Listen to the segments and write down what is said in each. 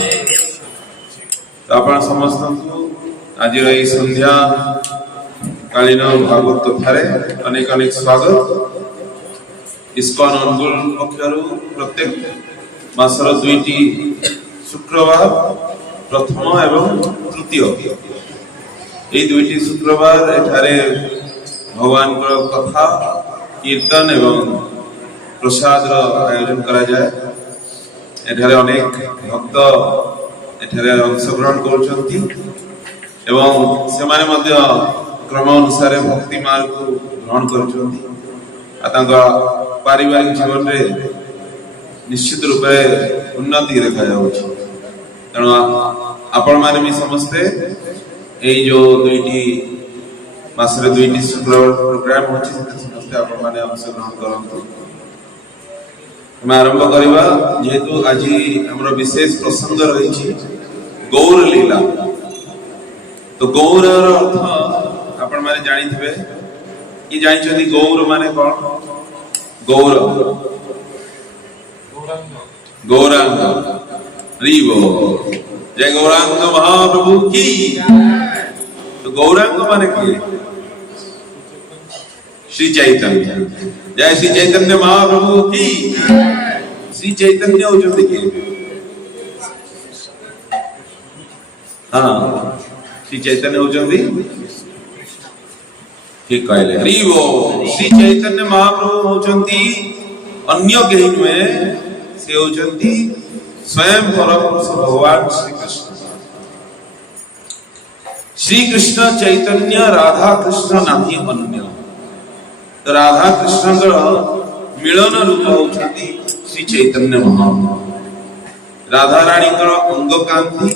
तो आपण समस्त आज संध्या कालीन भागवत कथारे अनेक अनेक स्वागत। इस्कॉन अनुगुल पक्षर प्रत्येक मासर दुईटी शुक्रवार प्रथम एवं तृतीय ये दुईटी शुक्रवार एठारे भगवान कथा कीर्तन एवं प्रसाद आयोजन करा जाए। एठारे अनेक भक्त एठारे अंशग्रहण करुछंती एवं सेमाने मध्य क्रम अनुसार भक्ति मार्ग को ग्रहण करुछंती। आतांका पारिवारिक जीवन रे निश्चित रूप से उन्नति देखा जाउछि। तेणु आपण माने भी समस्ते एई जो दुईटी मासरे दुईटी शुक्रवार प्रोग्राम होछि समस्ते आपण माने अंशग्रहण करंतु। हम आरंभ करवा जेहेतु आज हमर विशेष प्रसंग रही गौर लीला। तो गौर अर्थ आपण माने जानी थिबे कि जानि छथि गौर माने कोन? गौर गौरांग रीवो जय गौरांग महाप्रभु की। तो गौरांग माने की श्री चैतन्य। जय श्री चैतन्य महाप्रभु की। श्री चैतन्य होचंती के हाँ श्री चैतन्य होचंती ठीक कहले हरिवो। श्री चैतन्य महाप्रभु होचंती अन्य केही नुहे, से होचंती स्वयं परम पुरुष भगवान श्री कृष्ण। श्री कृष्ण चैतन्य राधा कृष्ण नाही अन्य। तो राधा कृष्ण मिलन रूप होचंती श्री चैतन्य महाप्रभु। राधा रानी अंग कांति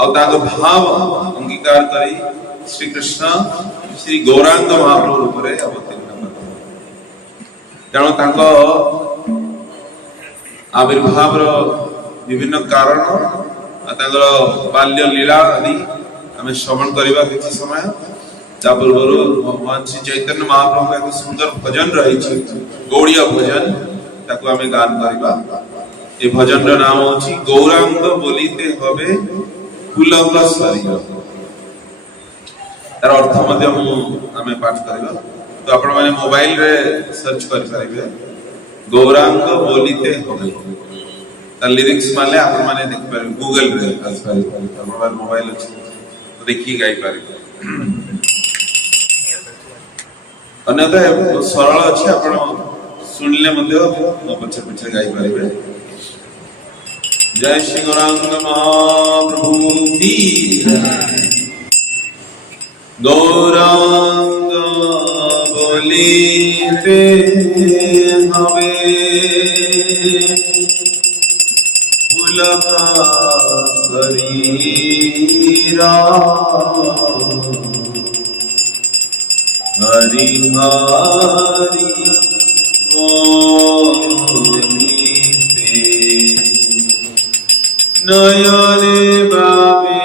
और ताको भाव अंगीकार करी श्री कृष्ण श्री गौरांग महाप्रभु रूप रे अवतीर्ण करते। तेणु ताको आविर्भाव विभिन्न कारण ताको बाल्य लीला आदि आमे श्रवण करबा किछि समय। पूर्व भगवान श्री चैतन्य महाप्रभु एक सुंदर भजन रही गौड़िया भजन ताको आमे गान करबा। ए भजन रो नाम होछि गौरांग बोलिते हबे फुलक शरीर। तार अर्थ मध्य आमे पाठ करबा। तो आपण माने मोबाइल रे सर्च कर पारिबे गौरांग बोलिते हबे। तार लिरिक्स माने आपण माने देख पारिबे गूगल रे सर्च पारिबे। मोबाइल मोबाइल अछि तो देखि गाई पारिबे। अन्यथा सरल अच्छे आपण सुनले मध्य पछे पछे गाई पारिबे। जय श्री गौरांग महाप्रभु की। गौरांग बोलिते हबे फुलक शरीरा। हरि हरि बोलिते नयने बाबे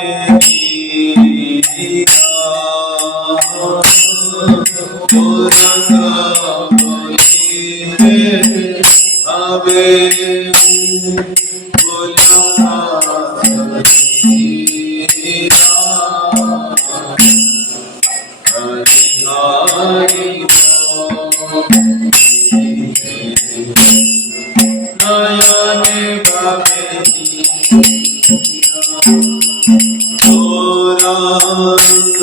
गौरांग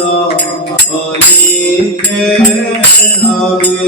बोलिते हबे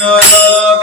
Nara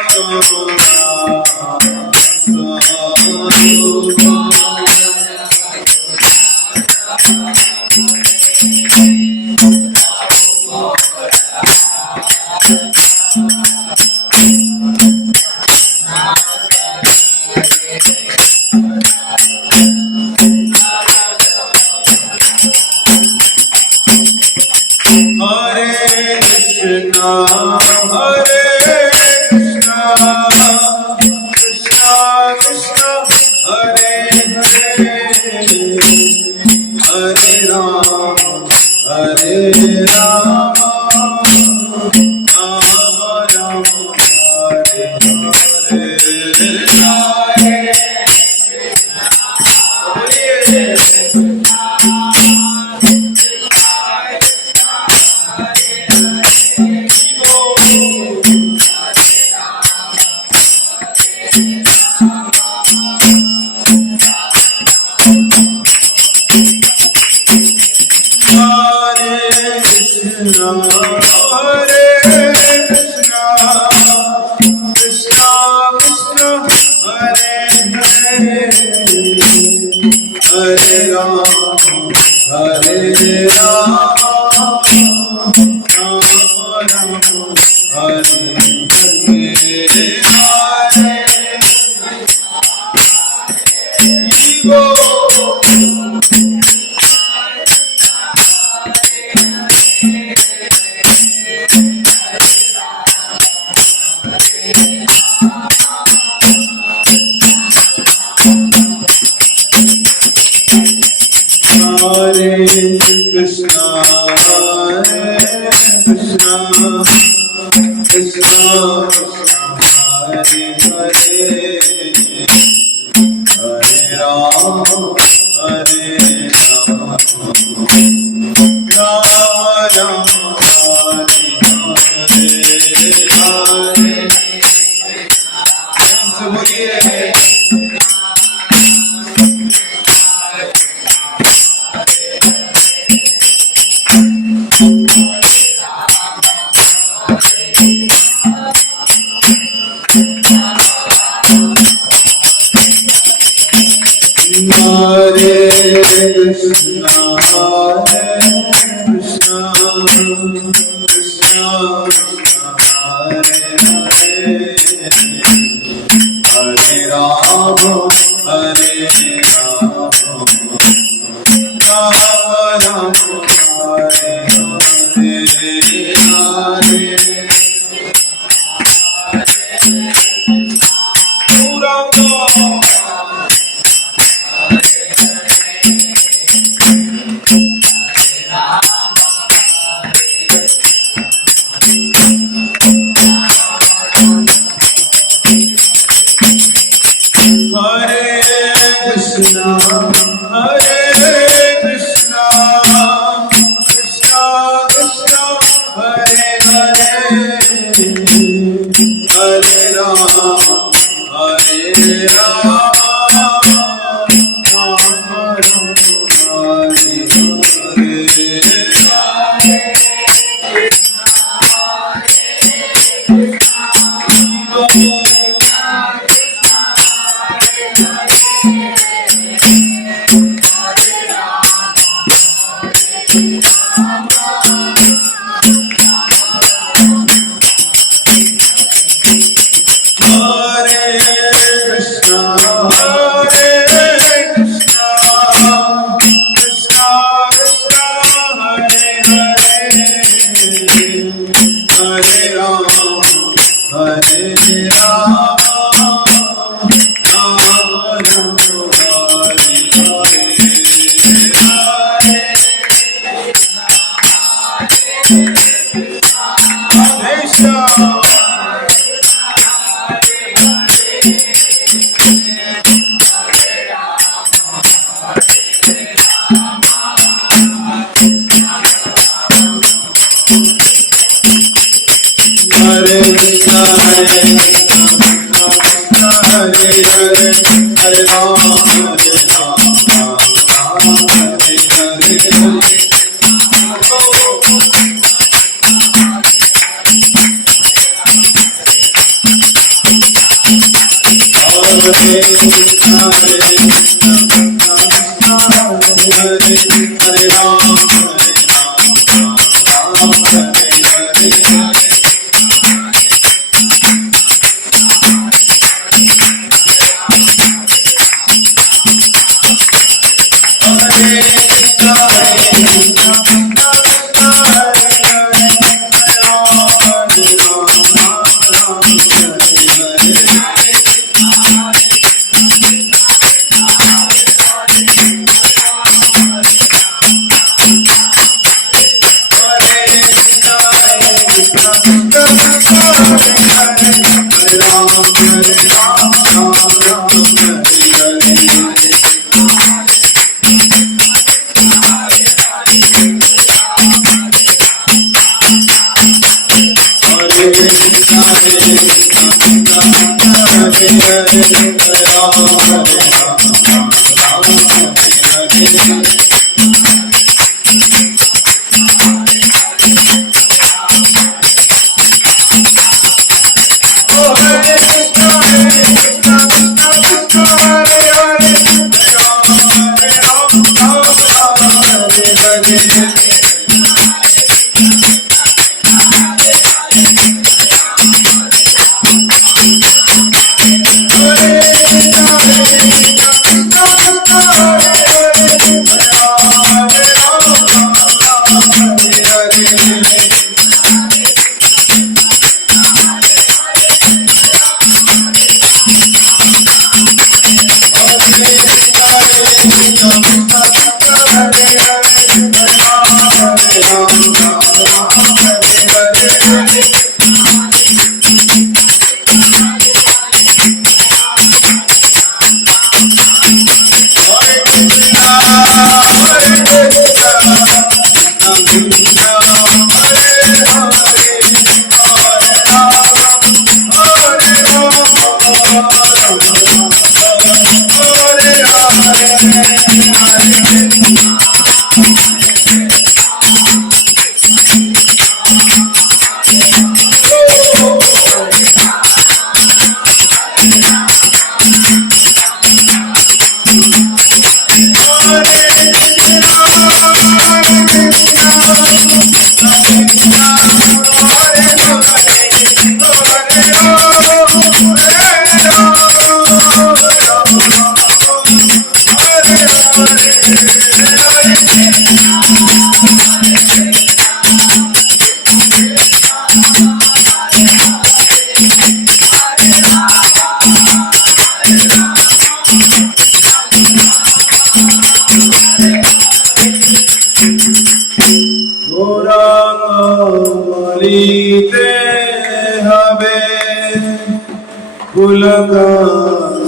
पुलका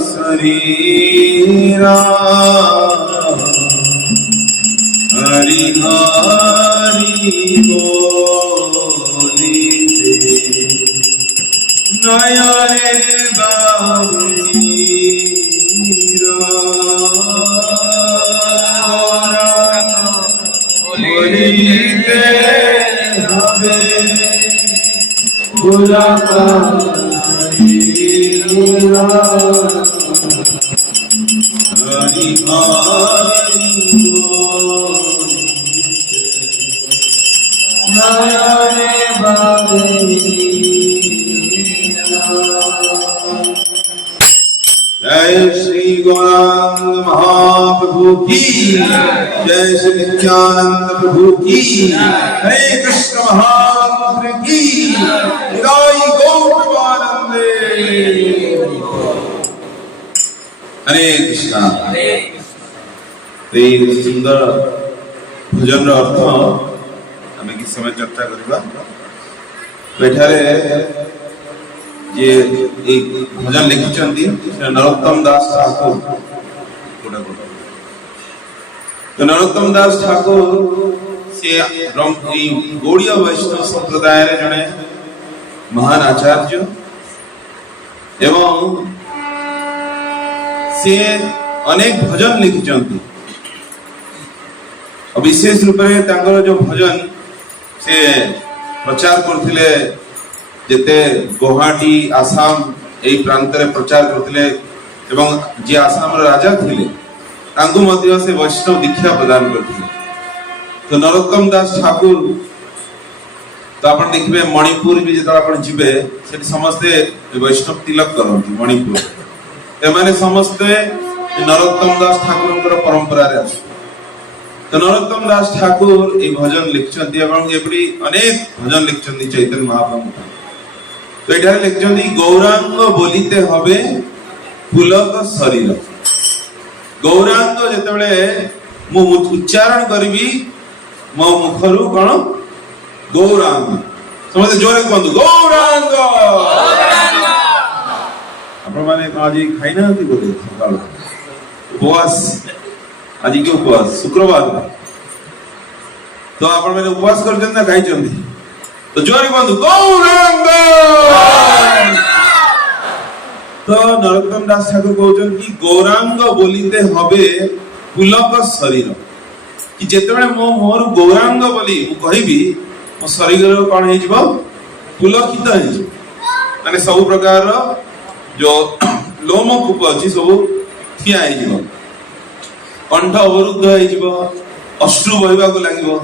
शरीरा हरि हरि बोलिते नयने बाबीरा बोलिते हवे पुलका हरि हरि नयने जय श्री गौरांग महाप्रभु की जय श्री नित्यानंद प्रभु की हरे कृष्ण महामंत्र की जय गौरवानंदे हरे कृष्णा सुंदर भजन अर्थ आम कि समय चर्चा करवा बेठारे जे एक भजन लिखिछंती नरोत्तम दास ठाकुर तो नरोत्तम दास ठाकुर से गौड़ीय वैष्णव संप्रदाय रे जने महान आचार्य एवं से अनेक भजन लिखिछंती विशेष रूप में तांकर जो भजन से प्रचार करथिले जेते गुवाहाटी आसाम एई प्रांत रे प्रचार करथिले एवं जे आसाम राजा थिले तांकु मध्य से वैष्णव दीक्षा प्रदान करथिले। तो नरोत्तम दास ठाकुर तो आपण देखबे मणिपुर भी जेता आपण जिबे सेठी समस्ते वैष्णव तिलक करंती मणिपुर एमाने समस्ते नरोत्तम दास ठाकुरଙ୍କର परंपरा रे आसु। तो नरोत्तम दास ठाकुर ए भजन लिखचंती एवं एपरी अनेक भजन लिखचंती चैतन्य महाप्रभु। तो एठारे लिखचंती गौरांग बोलिते हबे पुलक शरीर। गौरांग जेतेबेले मु उच्चारण करबी मो मुखरु कोन गौरांग समझे जोरे कहंतु गौरांग। आपण माने आज खाइ ना थी बोले सकाळ उपवास आज के उपवास शुक्रवार तो आपण माने उपवास करजन ना खाइ चंदी तो जोरे कहंतु गौरांग। तो नरोत्तम दास ठाकुर कहउछन कि गौरांग बोलिते हबे पुलक शरीर कि जेतेबेले मो मोर गौरांग बोली मु कहिबी मो शरीर कोन हे जिवो पुलकित हे जिवो माने सब प्रकार जो लोम कूप अछि सब थिया हे जिवो कंठ अवरुद्ध हे जिवो अश्रु बहिबा को लागिवो।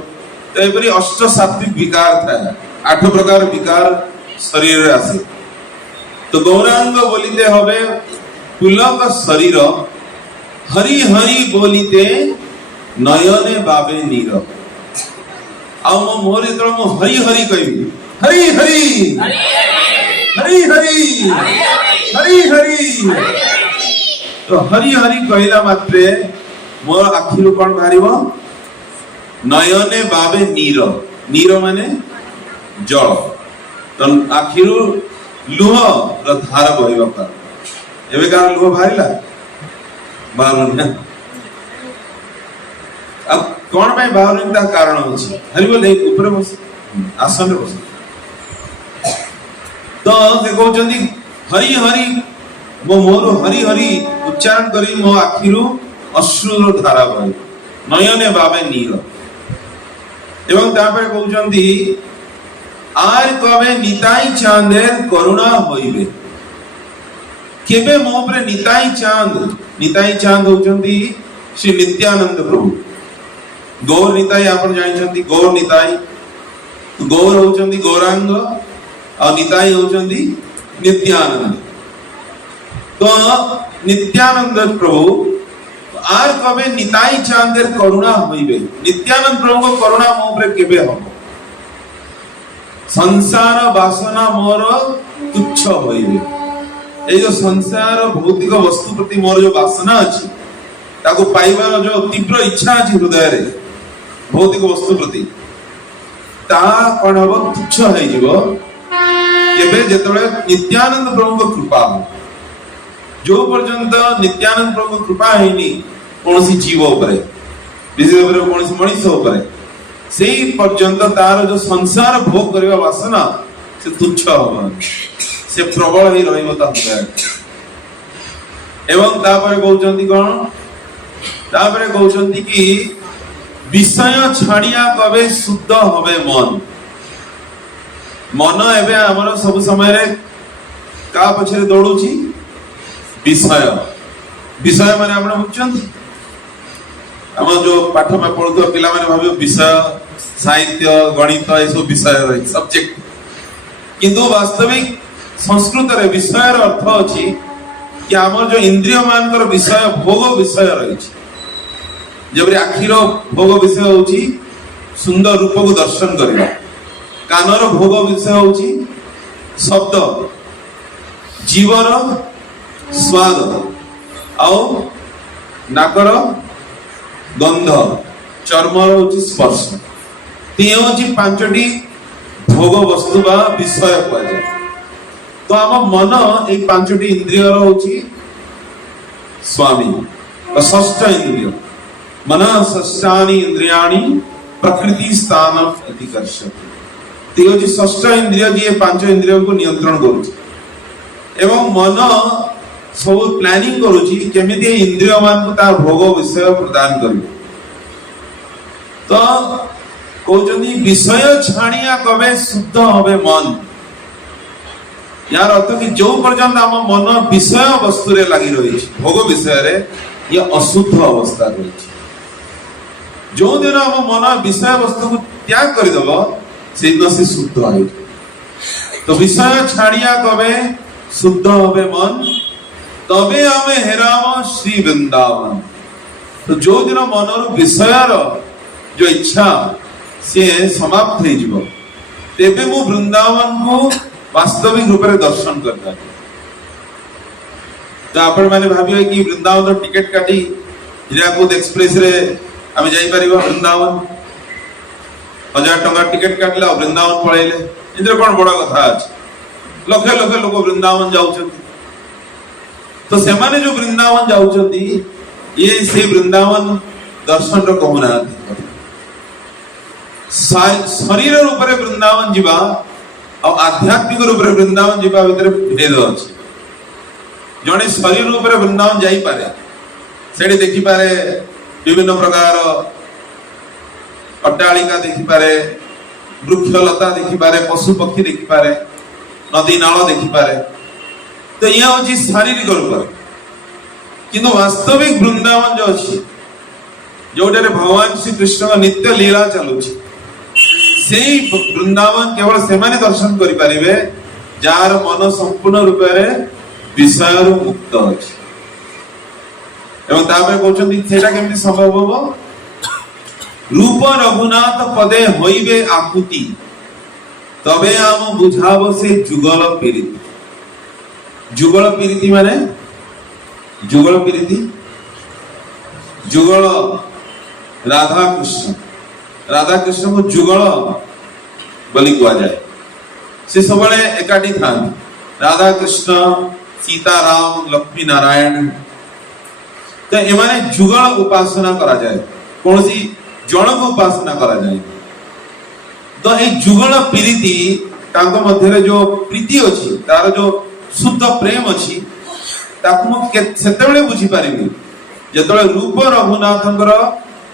तो एपरी अष्ट सात्विक विकार थाए 8 प्रकार विकार शरीर रे आसे। तो गौरांग बोलिते हबे पुलक शरीर हरि हरि बोलिते नयने बाबे नीर। आ मो मोर जेतरो मो हरि हरि कहबी हरि हरि हरि हरि हरि हरि तो हरि हरि कहला मात्रे मोर आखिरु कोन बाहरिबो नयने बाबे नीर। नीर माने जल। तो आखिरु लुह र धार बहिबा पर एबे का लुह बाहरिला बाहरुना। अब कौन भाई बाहरुन ता कारण होछि हरि बोले ऊपर बस आसन रे बस। तो से कहउचंदी हरि हरि मो मोर हरि हरि उच्चारण करी मो आखिरु अश्रु धारा बहि नयने बाबे नीर। एवं तापर कहउचंदी आर कबे निताई चांदेर करुणा होइबे। केबे मो पर निताई चांद होचंदी श्री नित्यानंद प्रभु। गौर निताई आपण जानिचंती गौर निताई गौर होचंदी गौरांग और निताई होचंदी नित्यानंद। तो नित्यानंद प्रभु आर कबे निताई चांदेर करुणा होइबे। नित्यानंद प्रभु को करुणा मो पर केबे हबो संसार वासना मोर तुच्छ होइबे। ए जो संसार भौतिक वस्तु प्रति मोर जो वासना अछि ताको पाइबार जो तीव्र इच्छा अछि हृदय रे भौतिक वस्तु प्रति ता कोन हबो तुच्छ होई जिवो केबे जेतबे नित्यानंद प्रभु को कृपा हो। जो पर्यंत नित्यानंद प्रभु को कृपा हेनी कोनसी जीव उपरे विशेष उपरे कोनसी मनुष्य उपरे सेही पर्यंत तार जो संसार भोग करबा वासना से तुच्छ होबा से प्रबल ही रहिबो ता हृदय। एवं तापर कहउचंती कोन तापर कहउचंती कि विषय छाड़िया कबे शुद्ध होबे मन। मन एबे हमर सब समय रे का पछरे दौड़ुची विषय। विषय माने आपण बुझचंती हम जो पाठ में पढ़तो पिला माने भाबे विषय साहित्य गणित ए सब विषय रही सब्जेक्ट किंतु वास्तविक संस्कृत रे विषय र अर्थ अछि कि हमर जो इंद्रिय मानकर विषय भोग विषय रही जबरि आखिर भोग विषय होची सुंदर रूप को दर्शन करबा। कानर भोग विषय होची शब्द जीवर स्वाद आउ नाकर गंध चर्मर होची स्पर्श ते होची पांचटी भोग वस्तु बा विषय पाजे। तो हम मन एक पांचटी इंद्रिय होची स्वामी और षष्ठ इंद्रिय मन षष्ठानि इंद्रियाणि प्रकृति स्थान अधिकर्षति। ते होची षष्ठ इंद्रिय जे पांच इंद्रियों को नियंत्रण करूची एवं मन सब प्लानिंग करूची केमिति इंद्रिय मान को तार भोग विषय प्रदान करियो। तो कहउचंदी विषय छाड़िया कबे शुद्ध होबे मन। यार अर्थ कि जो पर्यंत आम मन विषय वस्तु रे लगी रही भोग विषय रे ये अशुद्ध अवस्था रही। जो दिन आम मन विषय वस्तु को त्याग करदेव से दिन से शुद्ध हो। तो विषय छाड़िया कबे शुद्ध होवे मन तबे आमे हेराम श्री वृंदावन। तो जो दिन मनर विषयर जो इच्छा से समाप्त हो जिवो तेबे मु वृंदावन को वास्तविक रूप में दर्शन करता। तो आपण माने भाबियो कि वृंदावन टिकट काटी हीराकुद एक्सप्रेस रे आमे जाई परिबो वृंदावन 1000 टका टिकट काटले वृंदावन पळेले इंद्र कोन बड़ा कथा अछि। लक्ष लक्ष लोक वृंदावन जाउछंती। तो सेमाने जो वृंदावन जाउछंती ये से वृंदावन दर्शन रो कहूना शरीर रूप में वृंदावन जीवा और आध्यात्मिक रूप में वृंदावन जीवा भितर भेद अछि। जने शरीर रूप में वृंदावन जाई पारे सेठी देखि पारे विभिन्न प्रकार अट्टालिका देखि पारे वृक्षलता देखि पारे पशु पक्षी देखि पारे नदी नाल देखि पारे। तो यह होची शारीरिक रूप किंतु वास्तविक वृंदावन जो अछि जोटारे भगवान श्री कृष्ण का नित्य लीला चलुछि से वृंदावन केवल से माने दर्शन करि परिबे जार मन संपूर्ण रूप में विषय मुक्त अछि। एवं तापर कहउछन्ती सेटा केमति संभव होबो रूप रघुनाथ पदे होइबे आकुति तबे आम बुझाबो से जुगल पीरिति। जुगल पीरिति माने जुगल पीरिति जुगल राधा कृष्ण को जुगल बोली कहा जाए। से सबले एकाठी था राधा कृष्ण सीता राम लक्ष्मी नारायण। तो एमाने जुगल उपासना करा जाए कौन सी जन को उपासना करा जाए। तो ए जुगल पीरिति तांको मध्यरे जो प्रीति अछि तार जो शुद्ध प्रेम अछि ताकु मु सेतेबेले बुझी पारिबी जेतबेले रूप रघुनाथंकर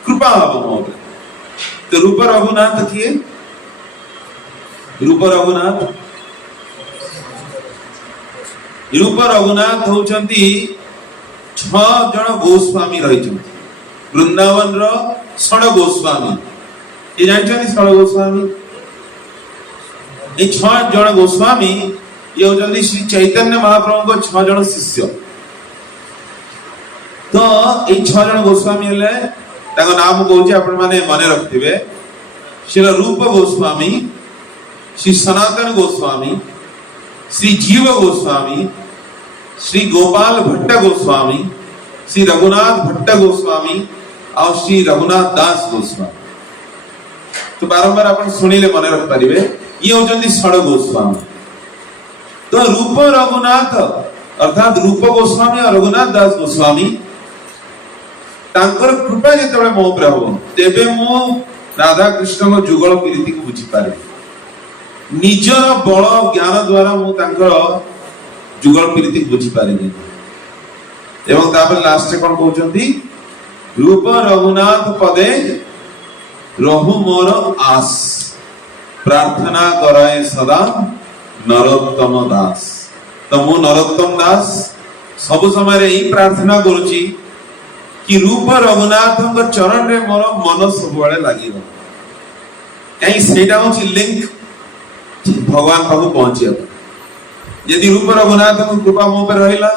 कृपा हबो मोर। तो रूप रघुनाथ किए रूप रघुनाथ होचंती 6 जन गोस्वामी रहिचंती वृंदावन रो 6 गोस्वामी। ये जानछनी 6 गोस्वामी ये 6 जन गोस्वामी ये होचंती श्री चैतन्य महाप्रभु को 6 जन शिष्य। तो ये 6 जन गोस्वामी हेले ताको नाम कहूची आपण माने मने रखथिबे श्री रूप गोस्वामी श्री सनातन गोस्वामी श्री जीव गोस्वामी श्री गोपाल भट्ट गोस्वामी श्री रघुनाथ भट्ट गोस्वामी और श्री रघुनाथ दास गोस्वामी। तो बारंबार आपण सुनिले मने रख परिबे ये होचंती 6 गोस्वामी। तो रूप रघुनाथ अर्थात रूप गोस्वामी और रघुनाथ दास गोस्वामी तांकर कृपा जेतबे मो पर हो तेबे मो राधा कृष्ण को जुगल प्रीति को बुझी पारे। निजर बल ज्ञान द्वारा मो तांकर जुगल प्रीति बुझी पारे। एवं तापर लास्ट कोन कहउचंती रूप रघुनाथ पदे रहु मोर आस प्रार्थना कराए सदा नरोत्तम दास। तो मो नरोत्तम दास सब समय रे ही प्रार्थना करूची कि रूप रघुनाथ को चरण रे मोर मन सब बळे लागि रह कहीं सेटा होची लिंक भगवान पाखु पहुंची। यदि रूप रघुनाथ को कृपा मो पर रहिला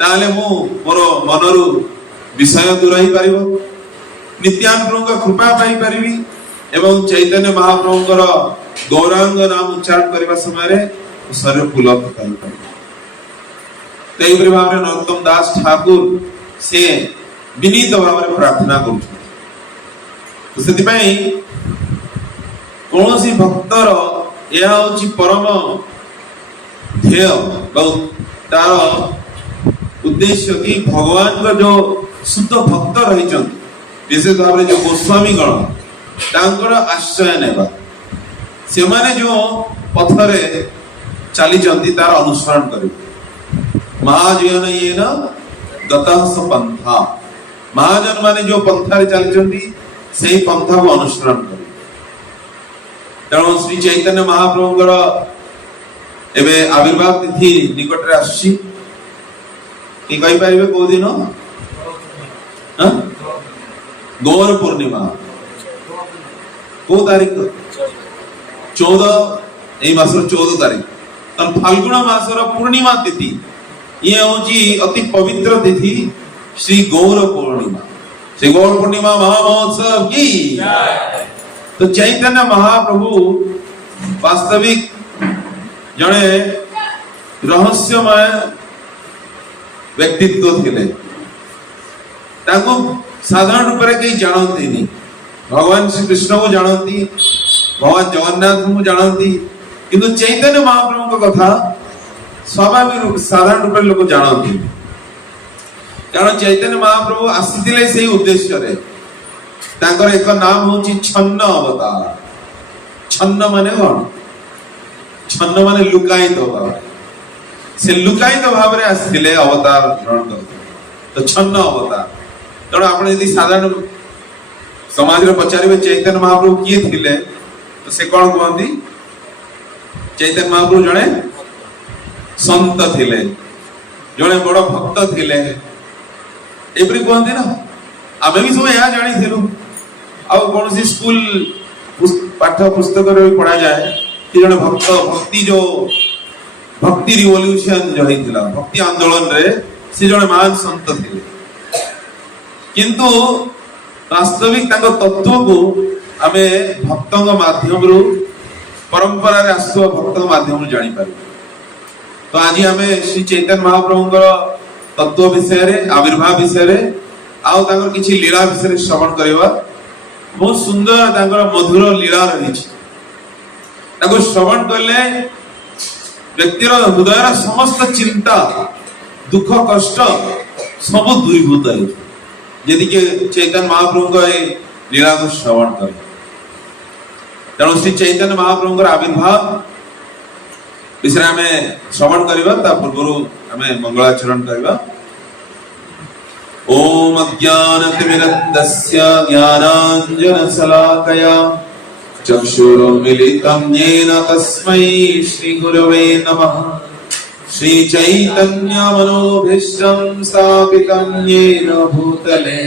ताले मो मोर मनरु विषय दूर रही पारिबो नित्यान प्रभु का कृपा पाई परिबी एवं चैतन्य महाप्रभु कर गौरांग नाम उच्चारण करबा समय रे शरीर पुलक पाई परिबो। कई प्रभाव रे नरोत्तम दास ठाकुर से विनीत भाव में प्रार्थना करूँ। तो सेति पई कोनोसी भक्तर यह होची परम ध्येय तार उद्देश्य कि भगवान का जो शुद्ध भक्त रही विशेष भाव में जो गोस्वामी गण तांकर आश्रय नेबा से माने जो पथरे चली तार अनुसरण करिबे। महाजन ये न गतः पंथा महाजन माने जो पंथा चली से पंथा को अनुसरण करें। तेणु श्री चैतन्य महाप्रभु एबे आविर्भाव तिथि निकट रे आसी कि कहि परिबे को दिन हां गौर पूर्णिमा को तारीख 14 एई मासर 14 तारीख तन फाल्गुन मासर पूर्णिमा तिथि ये होची अति पवित्र तिथि श्री गौर पूर्णिमा। श्री गौर पूर्णिमा महामहोत्सव की जय। तो चैतन्य महाप्रभु वास्तविक जड़े रहस्यमय व्यक्तित्व थिले ताको साधारण रूप रे कई जानती नहीं। भगवान श्री कृष्ण को जानती, भगवान जगन्नाथ को जानती, किंतु चैतन्य महाप्रभु को कथा स्वाभाविक रूप साधारण रूप लोग जानती। कारण चैतन्य महाप्रभु आसीथिले सेही उद्देश्य रे तांकर एक नाम होची छन्न अवतार। छन्न माने कोन? छन्न माने लुकायित भाव। से लुकायित भाव रे आसीथिले अवतार ग्रहण करते तो छन्न अवतार। तेणु आपण यदि साधारण समाज रे पचारिबे चैतन्य महाप्रभु किए थिले तो से कोन कहंती? चैतन्य महाप्रभु जणे संत थिले, जणे बड़ भक्त थिले एपरी कहंती ना। आमे भी सब या जानी थिलु आ कोन सी स्कूल पाठ पुस्तक रे पढ़ा जाए कि जणे भक्त भक्ति जो भक्ति रिवॉल्यूशन जो हितला भक्ति आंदोलन रे से जणे महान संत थिले, किंतु वास्तविक तांको तत्व को आमे भक्तंग माध्यम रु परंपरा रे आसुवा भक्तंग माध्यम रु जानि पारि। तो आज आमे श्री चैतन्य महाप्रभुଙ୍କର तत्व विषय रे आविर्भाव विषय रे आउ तांकर किछि लीला विषय रे श्रवण करबा। बहुत सुंदर तांकर मधुर लीला रही छी। ताको श्रवण करले व्यक्तिर हृदयर समस्त चिंता दुख कष्ट सब दूरीभूत है यदि के चैतन्य महाप्रभु को लीला को श्रवण करे। तेणु श्री चैतन्य महाप्रभु का आविर्भाव विषय में श्रवण करबा। ता पूर्व हमें मंगलाचरण करबा। ओम अज्ञानतिमिरन्दस्य ज्ञानाञ्जनशलाकया चक्षुरुन्मीलितं येन तस्मै श्रीगुरवे नमः। श्रीचैतन्यमनोभीष्टं स्थापितं येन भूतले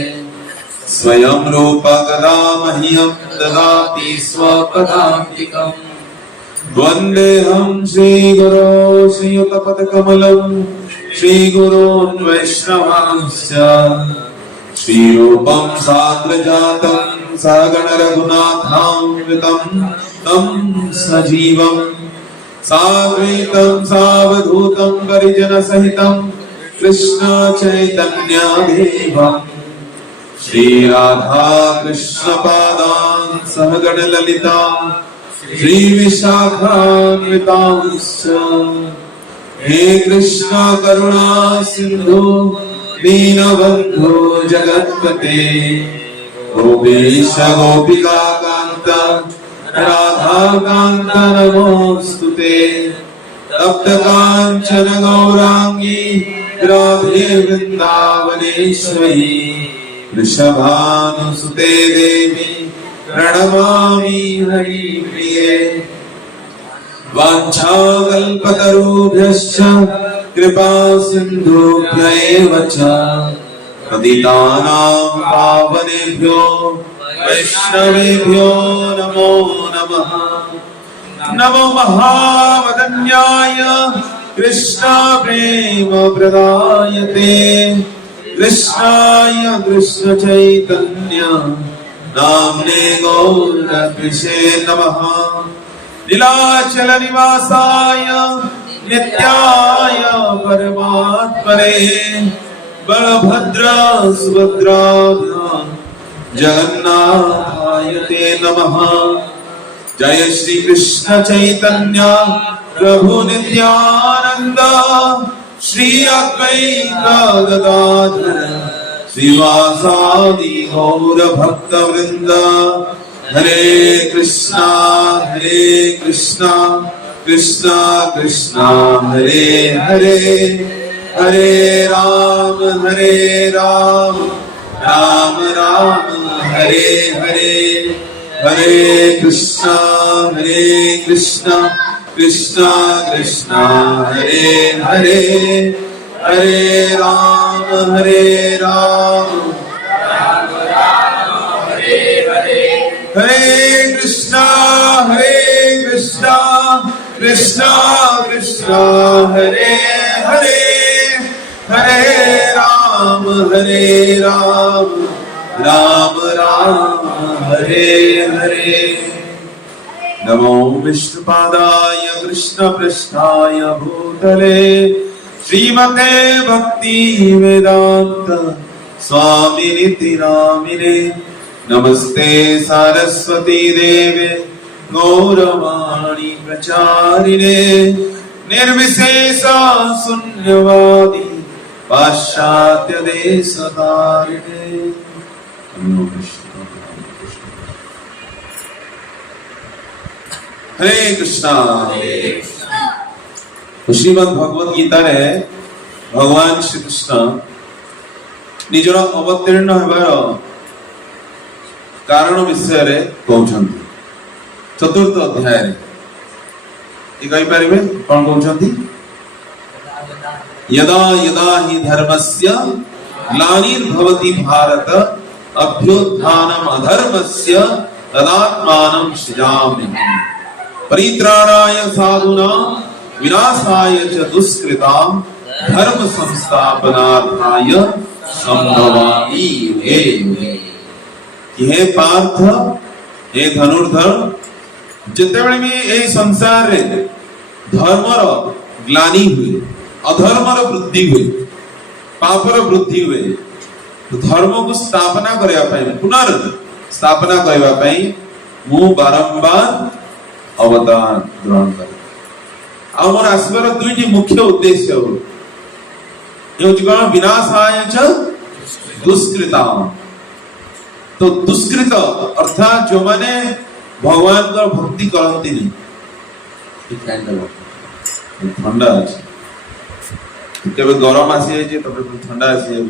स्वयं रूप कदा मह्यं ददाति स्वपदान्तिकम्। वन्देऽहं श्रीगुरो श्रीयुतपदकमलं श्रीगुरोन् वैष्णवांश्च श्रीरूपं साग्रजातं सहगण रघुनाथान्वितं तं सजीवं साद्वैतं सावधूतं परिजनसहितं कृष्ण चैतन्य देवं श्री राधा कृष्ण पादान् सहगण ललिता श्री विशाखान्वितांश्च। हे कृष्ण करुणा सिंधु दीनबंधु जगत्पते गोपेश गोपिका कांत राधा कांत नमोस्तुते। तप्त कांचन गौरांगी राधे वृंदावनेश्वरी वृषभानुसुते देवी प्रणमामि हरिप्रिये। वाञ्छाकल्पतरुभ्यश्च कृपा सिन्धुभ्यैव च पतितानां पावनेभ्यो वैष्णवेभ्यो नमो नमः। नमो महावदन्याय कृष्ण प्रेम प्रदायते कृष्णाय कृष्ण चैतन्य नाम्ने गौरकृषे नमः। नीलाचल निवासाय नित्याय परमात्मने बलभद्र सुभद्राभ्यां जगन्नाथाय ते नमः। जय श्री कृष्ण चैतन्य प्रभु नित्यानंद श्री अद्वैत गदाधर श्रीवासादि गौर भक्त वृंद। हरे कृष्णा कृष्णा कृष्णा हरे हरे हरे राम राम राम हरे हरे हरे कृष्णा कृष्णा कृष्णा हरे हरे हरे राम हरे कृष्णा कृष्णा कृष्णा हरे हरे हरे राम राम राम हरे हरे। नमो विष्णुपादाय कृष्ण पृष्ठाय भूतले श्रीमते भक्ति वेदांत स्वामिनिति नामिने। नमस्ते सरस्वती देवे गौरवाणी प्रचारिणे निर्विशेष शून्यवादी पाश्चात्य देशधारिणे। हरे कृष्णा। श्रीमद् भगवत गीता रे भगवान श्री कृष्ण निजर अवतीर्ण हेबार कारण विषय रे कहउछन्ति। चतुर्थ अध्याय रे ई कहि परिबे कोन कहउछन्ति? यदा यदा हि धर्मस्य ग्लानिर्भवति भारत अभ्युत्थानम् अधर्मस्य तदात्मानं सृजाम्यहम् परित्राणाय साधूनां विनाशाय च दुष्कृतां धर्म संस्थापनार्थाय संभवामि युगे। हे पार्थ, हे धनुर्धर, जेतेबेले भी ए संसार रे धर्मर ग्लानि हुए, अधर्मर वृद्धि हुए, पापर वृद्धि हुए, धर्म को स्थापना करबा पई पुनर् स्थापना करबा पई मु बारंबार अवतार ग्रहण करे। आमर आसवर दुईटी मुख्य उद्देश्य हो विनाशाय च दुष्कृतां। तो दुष्कृत अर्थात जो माने भगवान का भक्ति करती नहीं, ठंडा अच्छे केबे गरम आसी जाए तब ठंडा आसी जाए।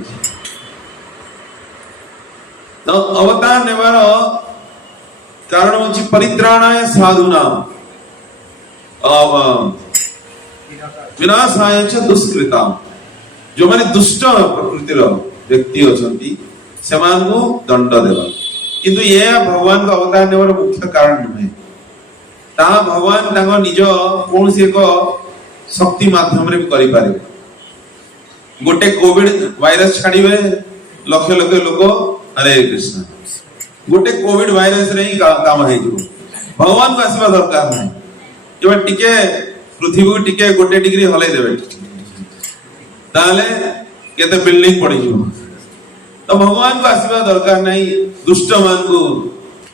तो अवतार नेबार कारण होची परित्राणाय साधूनां विनाशाय च दुष्कृतां। जो माने दुष्ट प्रकृतिर व्यक्ति अछंती सेमान को दंड देवा। किंतु ये भगवान का अवतार नेबार मुख्य कारण नुहे। ता भगवान तांको निज कोनसी एक शक्ति माध्यम रे भी करि पारे। गोटे कोविड वायरस छाड़ीबे लक्ष लक्ष लोक हरे कृष्ण। गोटे कोविड वायरस रे ही काम है जो भगवान को आसीबा दरकार नहीं। केवल टिके पृथ्वी को टिके गोटे डिग्री हलै देबे ताले केते बिल्डिंग पड़ी जो। तो भगवान को आसीबा दरकार नहीं दुष्ट मान को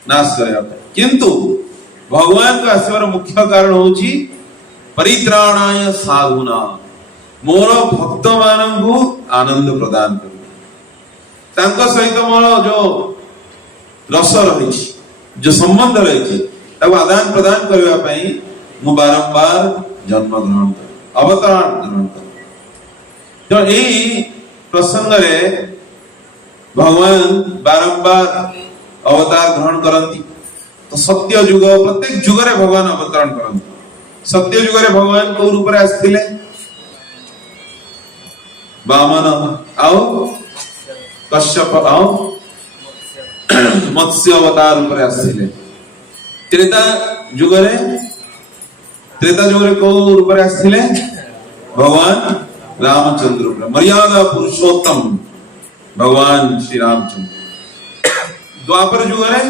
नाश करे। किंतु भगवान को आसीबार मुख्य कारण होची परित्राणाय साधूना, मोर भक्त माननकु आनंद प्रदान करे। तांको सहित मोर जो रस रही जो संबंध रही आदान प्रदान करने पाई मु बारंबार जन्म ग्रहण कर अवतार ग्रहण कर। तो यही प्रसंग रे भगवान बारंबार अवतार ग्रहण करती। तो सत्य युग प्रत्येक युग रे भगवान अवतरण करती। सत्य युग रे भगवान को रूप रे आस्थिले वामन आओ कश्यप आओ मत्स्य अवतार रूप रे आस्थिले। त्रेता युग रे को रूप रे आस्थिले भगवान रामचंद्र रूप रे मर्यादा पुरुषोत्तम भगवान श्री रामचंद्र। द्वापर युग रे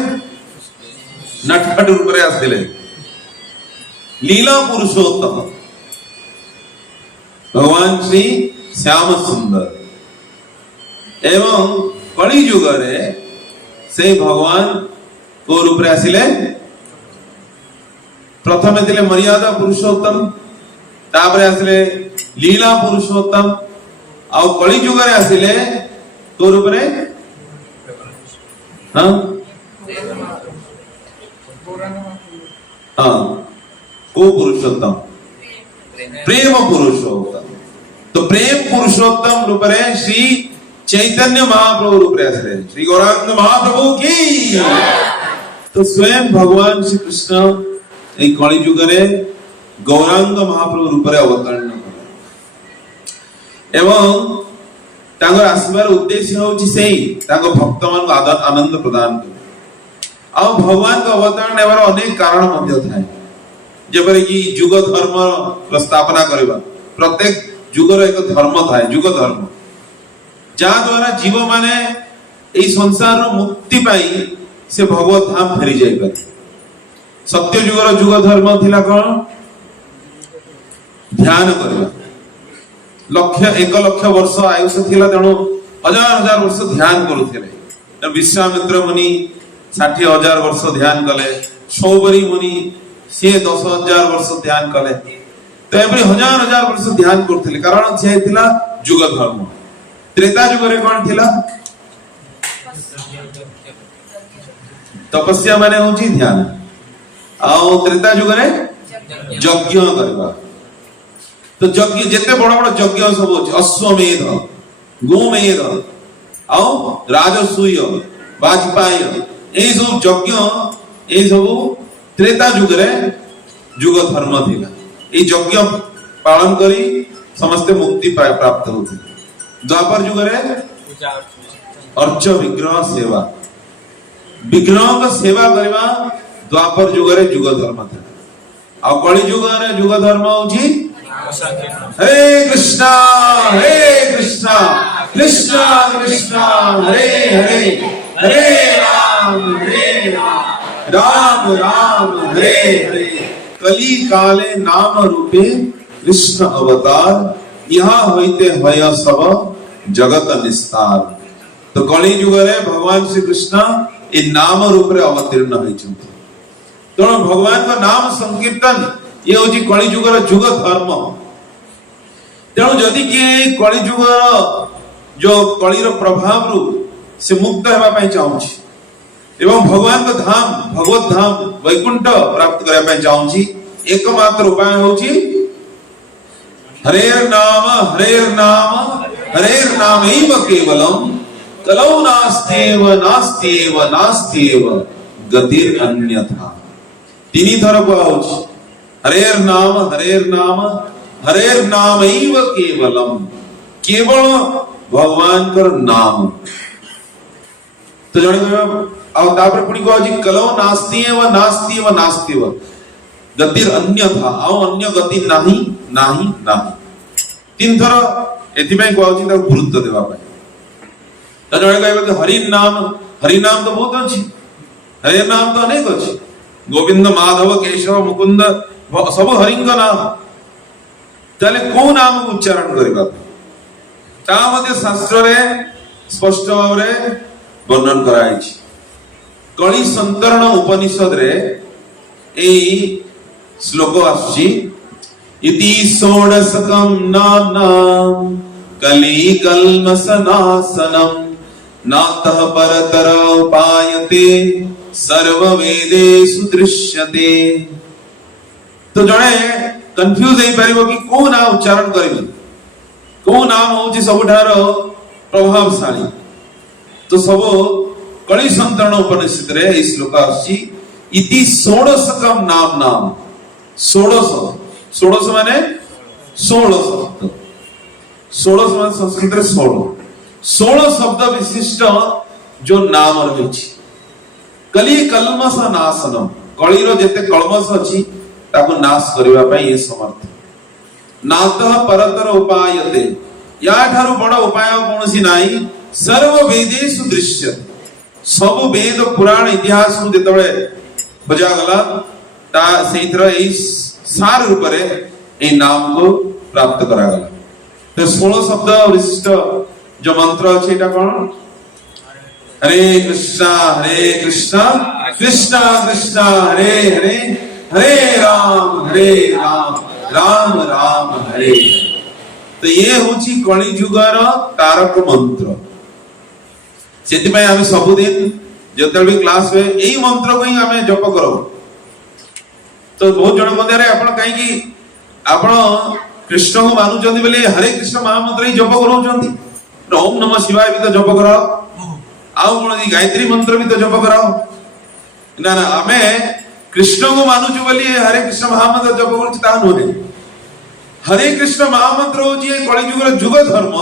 नटखट रूप रे आस्थिले लीला पुरुषोत्तम भगवान श्री श्याम सुंदर। एवं कलि युग रे से भगवान को रूप रे आसिले प्रथमे थिले मर्यादा पुरुषोत्तम तापरे आसिले लीला पुरुषोत्तम आ कलि युग रे आसिले को रूप रे हां को पुरुषोत्तम प्रेम पुरुषोत्तम। तो प्रेम पुरुषोत्तम रूप रे श्री चैतन्य महाप्रभु रूप रे आसले श्री गौरांग महाप्रभु की। तो स्वयं भगवान श्री कृष्ण ए कलि युग रे गौरांग महाप्रभु रूप रे अवतरण कले एवं तांगर आसबार उद्देश्य होची सेही तांको भक्त मान आनंद प्रदान करे आ भगवान का अवतरण नेबार अनेक कारण मध्य थाए जेपरि कि युग धर्म प्रस्थापना करबा प्रत्येक युगर एक धर्म थाए युग धर्म जा द्वारा जीव माने एई संसार रो मुक्ति पाई से भगवत धाम फेरी जाई पारे सत्य युगर युग धर्म थिला कोन ध्यान करबा एक लक्ष वर्ष आयुष थिला तेणु हजार हजार वर्ष ध्यान करुथिले विश्वामित्र मुनि 60,000 वर्ष ध्यान कले सौबरी मुनि से 10,000 वर्ष ध्यान कले तो एपरि हजार हजार वर्ष ध्यान करथिले कारण से थिला युग धर्म त्रेता युग रे कोन थिला तपस्या माने होची ध्यान आ त्रेता युग रे यज्ञ करबा तो यज्ञ जेते बड़ बड़ यज्ञ सब होची अश्वमेध गोमेध आ राजसूय वाजपेय ए सब यज्ञ ए सब त्रेता युग रे युग धर्म थिला ए यज्ञ पालन करी समस्त मुक्ति प्राप्त होती द्वापर युग रे अर्च विग्रह सेवा विग्रह का सेवा करबा द्वापर युग रे युग धर्म था आ कली युग रे युग धर्म होची हरे कृष्णा कृष्णा कृष्णा हरे हरे हरे राम राम राम हरे हरे कली काले नाम रूपे कृष्ण अवतार यहाँ होते भय सब जगत निस्तार तो कली युग रे भगवान श्री कृष्ण इन नाम रूप रे अवतीर्ण होइछन्ति तो भगवान का नाम संकीर्तन ये होची कली युग रे युग धर्म तेणु जदि कि कली युग जो कलीर प्रभाव रु से मुक्त हेबा पई चाहूची एवं भगवान का धाम भगवत धाम वैकुंठ प्राप्त करबा पई चाहूची एकमात्र उपाय होची हरेर नाम एव केवलम कलौ नास्तेव गतिर अन्यथा तीनी थर को होची हरेर नाम एव केवलम केवल भगवान कर नाम तो जणे आ तापर पुनी को जी कलौ नास्तेव गतिर अन्यथा आ अन्य गति नाही तीन थर एथि में को जी ता गुरुत्व देबा पाए तो जणे कहबे कि हरि नाम तो बहुत अछि हरि नाम तो अनेक अछि गोविंद माधव केशव मुकुंद सब हरि का नाम ताले को नाम को उच्चारण करबा ता मध्ये शास्त्र रे स्पष्ट भाव रे वर्णन कराई छी कली संतरण उपनिषद रे ए श्लोक आछि इति षोडशकं नाम कली कल्मषनाशनम नातः परतर उपायते सर्व वेदेषु दृश्यते तो जणे कंफ्यूज हे परिबो कि को नाम उच्चारण करबी को नाम होची सबठार प्रभावशाली तो सब कली संतरण उपनिषद रे ई श्लोक आछि इति षोडशकं नाम षोडश माने 16 शब्द 16 माने संस्कृत रे 16 शब्द विशिष्ट जो नाम रहिछि कली कल्मष नाशनम कलीर जेते कल्मष अछि ताको नाश करिबा पई ए समर्थ नातः परतर उपायते या ठारू बड़ उपाय कोनसी नाही सर्व वेदेषु दृश्य सब वेद पुराण इतिहास को जेतबे खोजा गला ता सेइतर ए सार रूप रे ए नाम को प्राप्त करा गला तो 16 शब्द विशिष्ट जो मंत्र अछि एटा कोन हरे कृष्णा कृष्णा कृष्णा हरे हरे हरे राम राम राम हरे तो ये होची कली युगर तारक मंत्र सेति में हम सब दिन जतल भी क्लास में एई मंत्र को ही हमें जप करो तो बहुत जन कहते रे आपण काई की आपण कृष्ण को मानु जंदी बोले हरे कृष्ण महामंत्र ही जप करो जंदी ओम नमः शिवाय भी तो जप करो आउ कोन गायत्री मंत्र भी तो जप करो ना हमें कृष्ण को मानुछु बोली हरे कृष्ण महामंत्र जप करूछि ता नुहे। हरे कृष्ण महामंत्र होछि कलि जुगर जुग धर्म,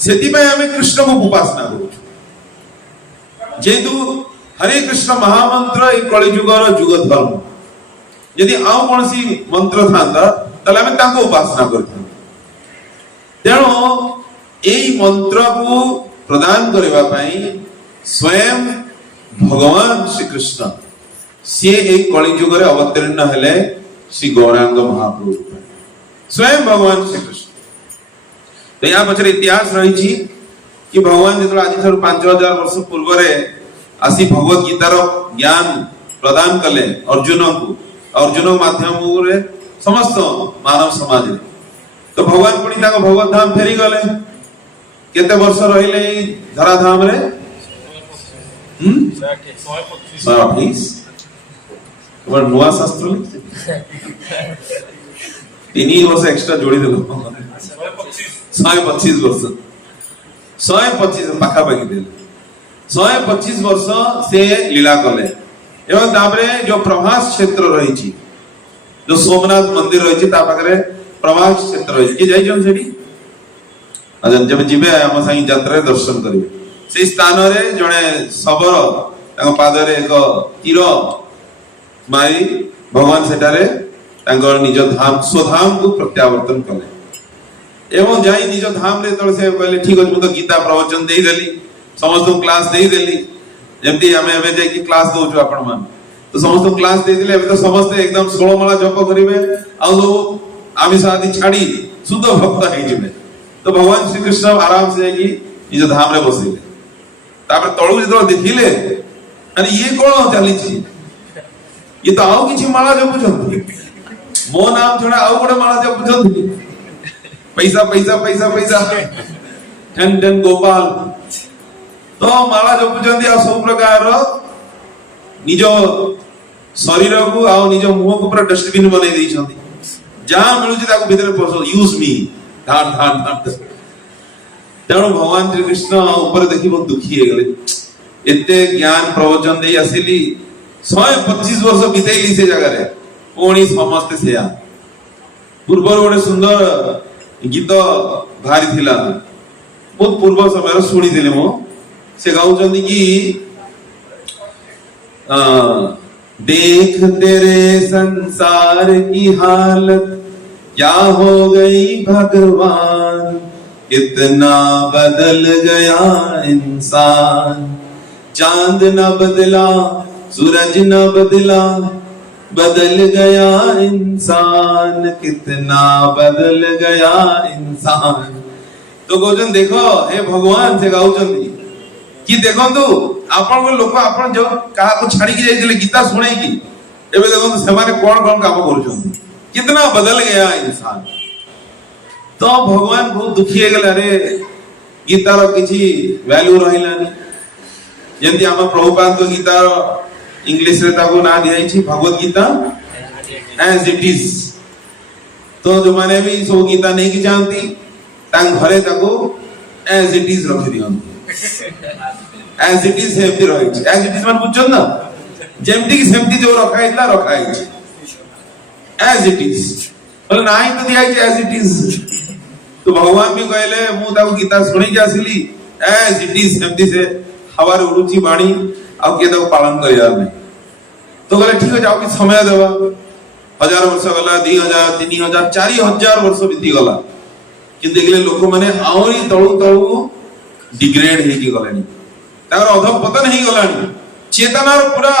सेति पय हमें कृष्ण को उपासना करूछु। जेतु हरे कृष्ण महामंत्र ए कलि जुगर जुग धर्म, यदि आउ कोनसी मंत्र थांता तले हमें ताको उपासना करथां। तेणु एई मंत्र को प्रदान करबा पई स्वयं भगवान श्री कृष्ण सी एक कलि जुग रे अवतीर्ण हेले श्री गौरांग महाप्रभु स्वयं भगवान श्री कृष्ण। तो या पछरे इतिहास रही छी कि भगवान जेतला आज थारु 5000 वर्ष पूर्व रे आसी भगवत गीतार ज्ञान प्रदान कले अर्जुन को, अर्जुन माध्यम रे समस्त मानव समाज रे। तो भगवान पुणी ताको भगवत धाम फेरी गले। केते वर्ष रहिले धरा धाम रे? 128 और नुआ शास्त्र लिखते 3 वर्ष एक्स्ट्रा जोड़ी देलो 125 वर्ष 125 पाखा पाखी देले 125 वर्ष से लीला कले। एवं तापरे जो प्रभास क्षेत्र रही छी, जो सोमनाथ मंदिर रही छी ता पाखरे प्रभास क्षेत्र रही छी जाई जन सेठी अजन जब जिबे हम संग यात्रा दर्शन करिवे। से स्थान रे जणे सबर ताको पाद रे एक तीर मारी भगवान सेटारे तांकर निज धाम स्वधाम को प्रत्यावर्तन कले। एवं जाई निज धाम रे तळ से कहले ठीक अछि मु तो गीता प्रवचन देई देली, समस्त क्लास देई देली, जेमती हमें एबे जाई कि क्लास दोछु आपण मान तो समस्त क्लास देई दिले। एबे तो समस्त एकदम 16 माला जप करिवे आ जो आमिष आदि छाड़ी शुद्ध भक्त हे जिवे। तो भगवान श्री कृष्ण आराम से जाई निज धाम रे बसिले। तापर तळु जतो देखिले अरे ये कोन चाली छी, ये तो आउ किछि माला जपुछंती, मो नाम छोड़ा आउ गोटे माला जपुछंती, पैसा पैसा पैसा पैसा ठन ठन गोपाल तो माला जपुछंती। आ सब प्रकार निज शरीर को आ निज मुह को पूरा डस्टबिन बनै दैछंती। जहां मिलुछि ताको भीतर पसो यूज मी धान धान धान। तेणु भगवान श्री कृष्ण ऊपर देखि बहुत दुखी हे गेले। एते ज्ञान प्रवचन दे आसिली 125 वर्ष बितेइली से जगह रे पुणी समस्त सेया। पूर्व गोटे सुंदर गीत भारी थिला, बहुत पूर्व समय सुनी दिले मो से गाउचंदी कि देख तेरे संसार की हालत क्या हो गई भगवान, कितना बदल गया इंसान। चांद न बदला सूरज न बदला, बदल गया इंसान, कितना बदल गया इंसान। तो गोजन देखो हे भगवान से गाउचंदी कि देखंतु आपण को लोक आपण जो कहा को छाड़ी के जाइले गीता सुनै की एबे देखंतु से माने कोन कोन काम करूछंती, कितना बदल गया इंसान। तो भगवान बहुत दुखी हे गेला रे गीतार किछि वैल्यू रहिलानी। जेंति हम प्रभुपाद को गीतार इंग्लिश रे ताको ना दियाई छी Bhagavad Gita as it is. तो जो माने भी सो गीता नहीं की जानती तांग घरे ताको एज इट इज रखि दियंती। एज इट इज हेल्थी रही छी। एज इट इज मान बुझछन ना जेमती की सेमती जो रखाइला रखाइ छी एज इट इज। बोले नाही तो दियाई छी एज इट इज। तो भगवान भी कहले मु ताको गीता सुनी के आसिली एज इट इज सेमती से हवार उड़ुची बाणी आ के ताको पालन करिया नै। तो कहले ठीक है जाओ कि समय देबा। 1000 वर्ष गला 2000 3000 4000 वर्ष बीती गला कि देखले लोक माने आउरी तळु तळु डिग्रेड हे कि गलानी, तार अधपतन हे गलानी। चेतनार पूरा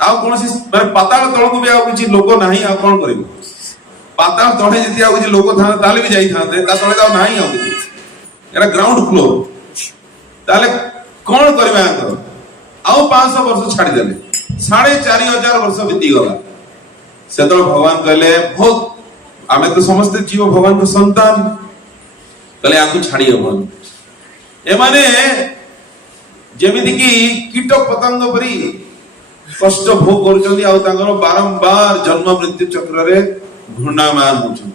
आ कोनसी माने पाताल तळ को भी आ किछि लोक नाही। आ कोन करिवो पाताल तळे जति आ किछि लोक था ताले भी जाई थाते ता तळे ता नाही आ किछि एरा ग्राउंड फ्लोर ताले कोन करबा आंकर आ 500 वर्ष छाडी देले 4500 वर्ष बीती गला। से तो भगवान कहले बहुत आमे तो समस्त जीव भगवान को संतान कहले आकु छाडी हबन। ए माने जेमिति की कीट पतंग परी कष्ट भोग करचंदी आ तांगर बारंबार जन्म मृत्यु चक्र रे घूर्णायमान होछन,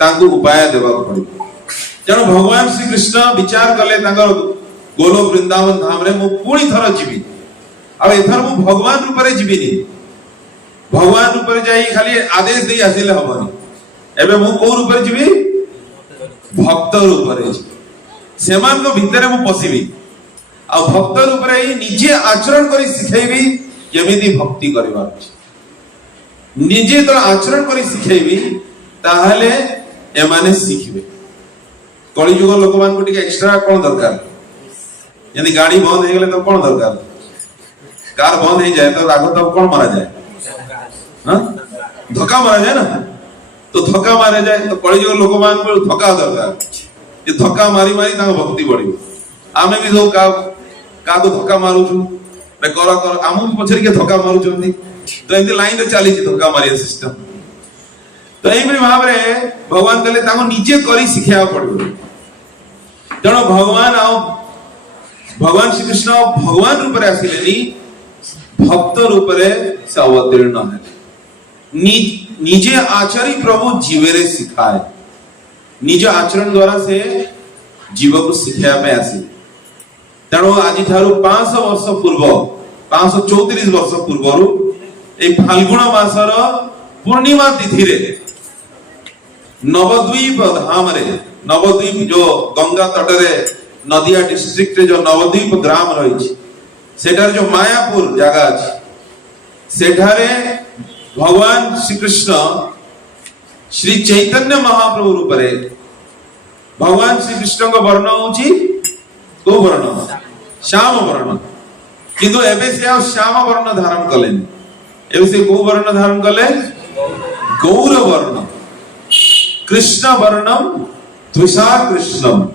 तांको उपाय देबा पड़े। जण भगवान श्री कृष्ण विचार कले तांगर गोलोक वृंदावन धाम रे मु पुणी थर जीवी आ एथर मु भगवान रूप रे जीविनी। भगवान ऊपर जाई खाली आदेश दे आसिले हबनी एबे मु को ऊपर जिबी भक्त ऊपर सेमान को भीतर मु पसिबी आ भक्त ऊपर निजे आचरण करी सिखेबी केमिति भक्ति करबार निजे तो आचरण करी सिखेबी ताहले एमाने सिखिबे कली युग लोक मान को टिके एक्स्ट्रा कोन दरकार यदि गाड़ी बंद हो गले तो कोन दरकार कार बंद हो जाए तो आगो तो कोन मारा जाए हां धक्का मारा जाए ना तो धक्का मारे जाए तो कली युग लोक मान को धक्का दरकार ये धक्का मारी मारी तांग भक्ति बढ़ी आमे भी सब का को धक्का मारू छु बे कर आमु पछरी के धक्का मारू छथि तो एंती लाइन रे चली छि धक्का मारिया सिस्टम तो एई भाव रे भगवान कहले ताको निजे करी सिखिया पड़बो जण भगवान श्री कृष्ण भगवान रूप रे आसिलेनी भक्त रूप रे से अवतीर्ण है निजे आचरी प्रभु जीवेरे सिखाए निज आचरण द्वारा से जीव को सिखाया पे आसी तेणु आज ठारू 500 वर्ष पूर्व 534 वर्ष पूर्व ए फाल्गुन मासर पूर्णिमा तिथि रे नवद्वीप धाम रे नवद्वीप जो गंगा तट रे नदिया डिस्ट्रिक्ट रे जो नवद्वीप ग्राम रही सेठार जो मायापुर जगह अछि सेठारे भगवान श्री कृष्ण श्री चैतन्य महाप्रभु रूप रे भगवान श्री कृष्ण को वर्ण होची को वर्ण श्याम वर्ण किंतु एबे से श्याम वर्ण धारण कलेनी एबे से को वर्ण धारण कले गौर वर्ण कृष्ण वर्णम द्विषा कृष्णम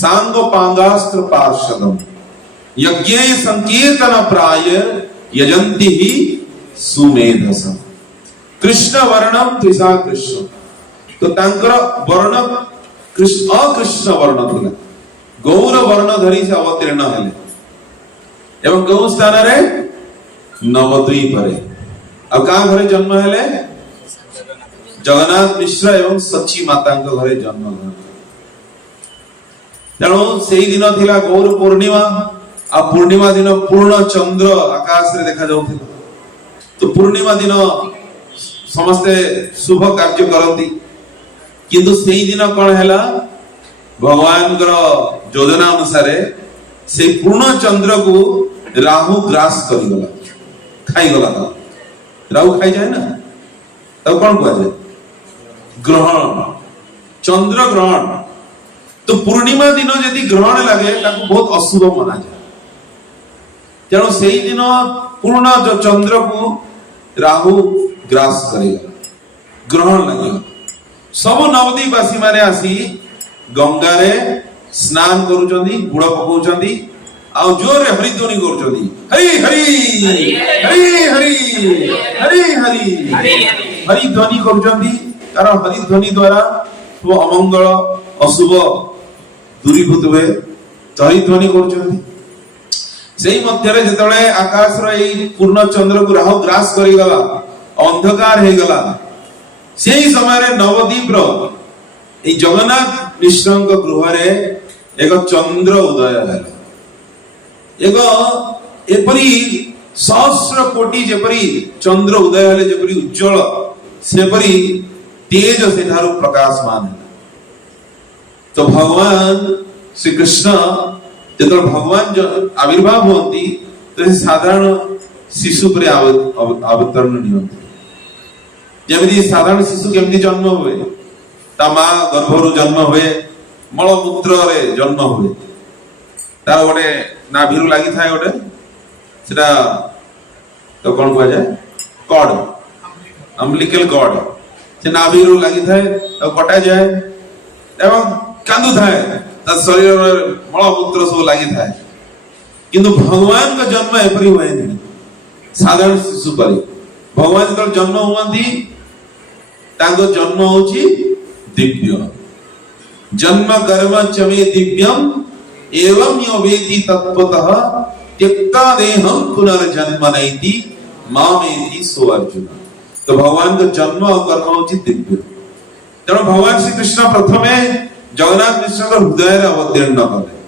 सांगोपांगास्त्र पार्षदम यज्ञ संकीर्तन प्राय यजंति ही सुमेधसम कृष्ण वर्णम द्विषा कृष्ण तो तांकर वर्ण कृष्ण अकृष्ण वर्ण थिला गौर वर्ण धरी से अवतीर्ण हेले एवं गौ स्थान रे नवद्वीप रे अब का घरे जन्म हेले जगन्नाथ मिश्र एवं सची माता घरे जन्म तेणु सेई दिन थिला गौर पूर्णिमा आ पूर्णिमा दिन पूर्ण चंद्र आकाश रे देखा जाउथिला तो पूर्णिमा दिन समस्ते शुभ कार्य करती किंतु सेई दिन कोन हैला भगवान योजना अनुसार से पूर्ण चंद्र को राहु ग्रास करिगला खाइगला राहु खाई जाए ना तब कौन कहा जाए ग्रहण चंद्र ग्रहण तो पूर्णिमा दिन यदि ग्रहण लगे ताको बहुत अशुभ माना जाए तेणु से दिन पूर्ण जो चंद्र को राहु ग्रास करेगा ग्रहण लगेगा सब नवद्वीपवासी माने आसी गंगा रे स्नान करूचंदी गुड़ पकाउचंदी आ जोरे हरिध्वनि करूचंदी हरि हरि हरि हरि हरि हरि हरिध्वनि करूचंदी कारण हरिध्वनि द्वारा वो अमंगल अशुभ दूरीभूत हुए हरिध्वनि करूचंदी सेही मध्य रे जेतले आकाश रो एई पूर्ण चंद्र को राहु ग्रास करी गला अंधकार हे गला सेही समय रे नवद्वीप रो ए जगन्नाथ मिश्र गृह रे एक चंद्र उदय है एक एपरी सहस्र कोटि जेपरी चंद्र उदय है जेपरी उज्जवल सेपरी तेज सेठारु प्रकाशमान है तो भगवान श्री कृष्ण जब भगवान आविर्भाव होती तो साधारण शिशु पर अवतरण नहीं होते जमी साधारण शिशु केमती जन्म हुए ता मां गर्भरु जन्म हुए मलमूत्र रे जन्म हुए तार गोटे नाभिरु लागि थाए गोटे सेटा तो कोन कह जाय कॉर्ड अम्बिलिकल कॉर्ड से नाभिरु लागि थाए तो कटा जाए एवं कांदु थाए ता शरीर रे मलमूत्र सब लागि थाए किंतु भगवान का जन्म एपरि हुए नहीं साधारण शिशु परि भगवान का जन्म हुआंती तांको जन्म होची दिव्य जन्म कर्म चमे दिव्यम एवं यो वेति तत्वतः त्यक्ता देहं पुनर्जन्म नैति मामेति सो अर्जुन तो भगवान का जन्म और कर्म होची दिव्य तेणु भगवान श्री कृष्ण प्रथमे जगन्नाथ मिश्र हृदय रे अवतीर्ण कले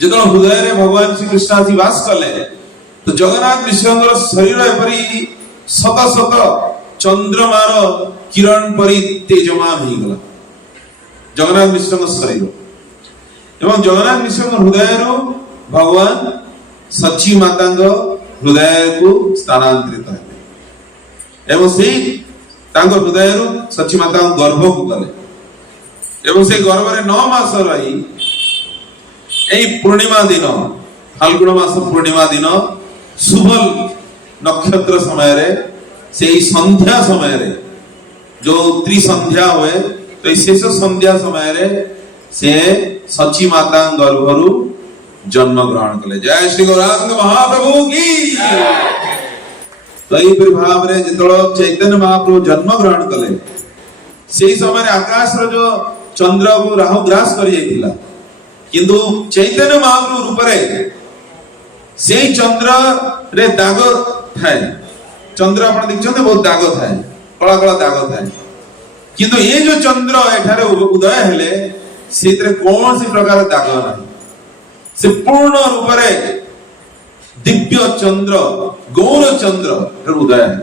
जब हृदय रे भगवान श्री कृष्ण आसी वास कले तो जगन्नाथ मिश्र शरीर एपरी शत शत चंद्रमार किरण परी तेजमान हो गला जगन्नाथ मिश्र शरीर एवं जगन्नाथ मिश्र हृदय भगवान सची माता हृदय को स्थानांतरित है एवं से हृदय सची माता गर्भ को गले एवं से गर्भ में 9 मास रही पूर्णिमा दिन फाल्गुन मास पूर्णिमा दिन शुभ नक्षत्र समय रे से संध्या समय रे जो त्रिसंध्या हुए तो शेष संध्या समय रे से सची माता गर्भरु जन्म ग्रहण कले। जय श्री गौरांग महाप्रभु की। तो ये भाव रे जितलो चैतन्य महाप्रभु जन्म ग्रहण कले से समय आकाश रो जो चंद्र को राहु ग्रास कर जाइतिला किंतु चैतन्य महाप्रभु रूप रे से चंद्र रे दाग थाए चंद्र आपण देखछन बहुत दाग थाए कला कला दाग थाए किंतु ये जो चंद्र एठारे उदय हेले सेतरे कौन सी प्रकार दाग नाही से पूर्ण रूप रे दिव्य चंद्र गौर चंद्र उदय है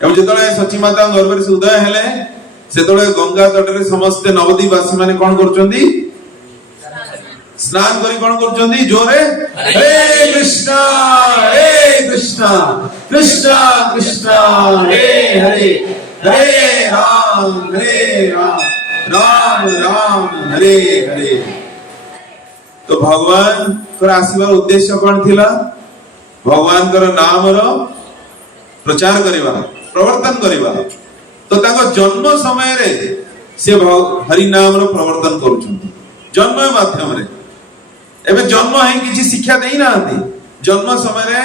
एवं जेतले सची माता गर्भ से उदय हेले सेतले गंगा तट रे समस्त नवदीप वासी माने कोन करचंदी स्नान करी कोन करचंदी जोरे हरे कृष्णा कृष्णा कृष्णा हरे हरे हरे राम राम राम हरे हरे। तो भगवान को आसीबार उद्देश्य कौन थिला भगवान कर नाम रो प्रचार करिबा प्रवर्तन करिबा तो ताको जन्म समय रे से हरि नाम रो प्रवर्तन करूछंती जन्म माध्यम रे एबे जन्म है किछि शिक्षा देई नांती जन्म समय रे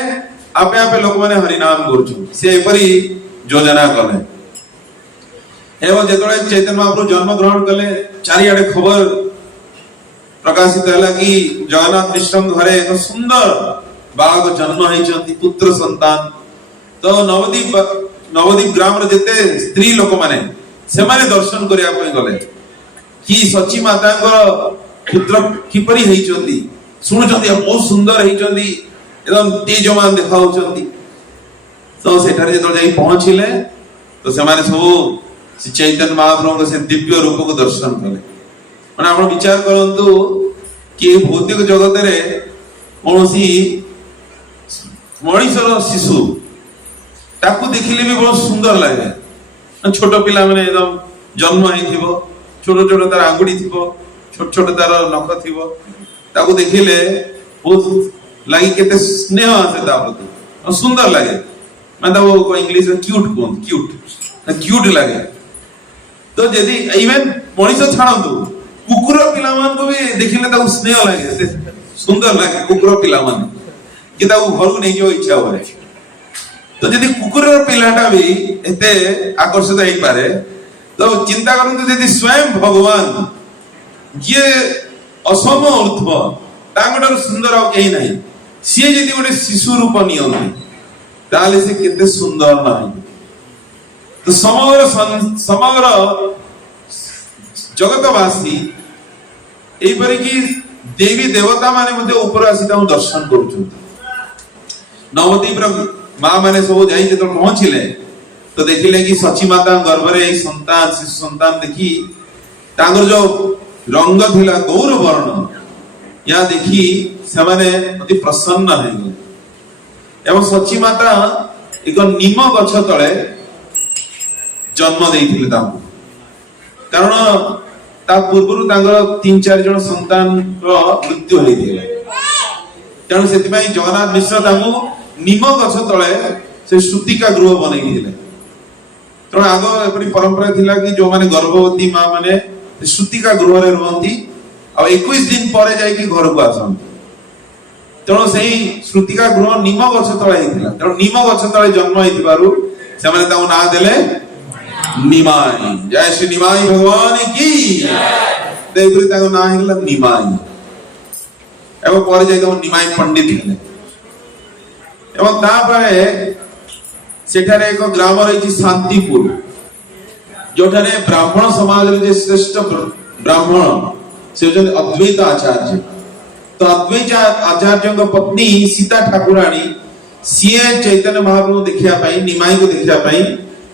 आपे आपे लोक माने हरि नाम करूछंती से एपरी योजना कले एवं जेतले चैतन्य महाप्रभु जन्म ग्रहण कले चारियाडे खबर प्रकाशित है कि जगन्नाथ मिश्र घरे एक सुंदर बालक जन्म होइछंती पुत्र संतान तो नवदीप ग्राम रे जेते स्त्री लोक माने से माने दर्शन करिया पई गले कि सची माता पुत्र किपरि होइछंती सुनुछंती बहुत सुंदर होइछंती एकदम तेजमान देखाउछंती तो सेठारे जेतो जाई पहुंचिले तो से माने सब चैतन्य महाप्रभु से दिव्य रूप को दर्शन कले माने आपण विचार करंतु कि भौतिक जगत रे कोनोसी मणिसर शिशु ताकू देखिले भी बहुत सुंदर लागे छोट पिला माने एकदम जन्म हेथिबो छोट छोट तार आंगुडी थिबो छोट छोट तार नख थिबो ताकू देखिले बहुत लागी केते स्नेह आसे ता प्रति सुंदर लागे माने वो इंग्लिश में क्यूट कोन क्यूट लागे तो यदि इवन मणिस छाणंतु कुकुर पिला मान को भी देखिले ताकू स्नेह लागे सुंदर लागे कुकुर पिला मान कि ताकू घर को नै जो इच्छा होय तो यदि कुकुर पिलाटा भी एते आकर्षित हेई पारे तो चिंता करंतु यदि स्वयं भगवान ये असम ऊर्ध्व तांगडर सुंदर आ केही नाही सी यदि गोटे शिशु रूप नियंती ताले से केते सुंदर नाही तो समग्र जगतवासी एई परि कि देवी देवता माने मध्ये ऊपर आसी ता दर्शन करूछन नवदीप मां माने सब जाई जे तो पहुंचिले तो देखिले कि सची माता गर्भ रे संतान शिशु संतान देखी तांगर जो रंग थिला गौर वर्ण या देखी से माने अति प्रसन्न हे एवं सची माता एक नीम गछ तळे जन्म देइथिले तांको कारण ता पूर्वरु तांगर 3-4 जन संतान रो मृत्यु हेइथिले तेणु सेति पई जगन्नाथ मिश्र तांको नीम गछ तळे से श्रुतिका गृह बनै दिले तेणु आगो एपरि परंपरा थिला कि जो माने गर्भवती मां माने श्रुतिका गृह रे रहंती आ 21 दिन परे जाई कि घर को आसंती तेणु सेही श्रुतिका गृह नीम गछ तळे हेइथिला तेणु नीम गछ तळे जन्म हेइथिबारु से माने ताऊ ना देले निमाई। जय श्री निमाई भगवान की देवरी ताको ना हिला निमाई एवं परे जाई ताऊ निमाई पंडित हेले एवं ता परे सेठारे एक ग्राम रही शांतिपुर जोठारे ब्राह्मण समाज रे जे श्रेष्ठ ब्राह्मण से जो अद्वैत आचार्य तो अद्वैत आचार्य को पत्नी सीता ठाकुराणी सीए चैतन्य महाप्रभु देखिया पाई निमाई को देखिया पाई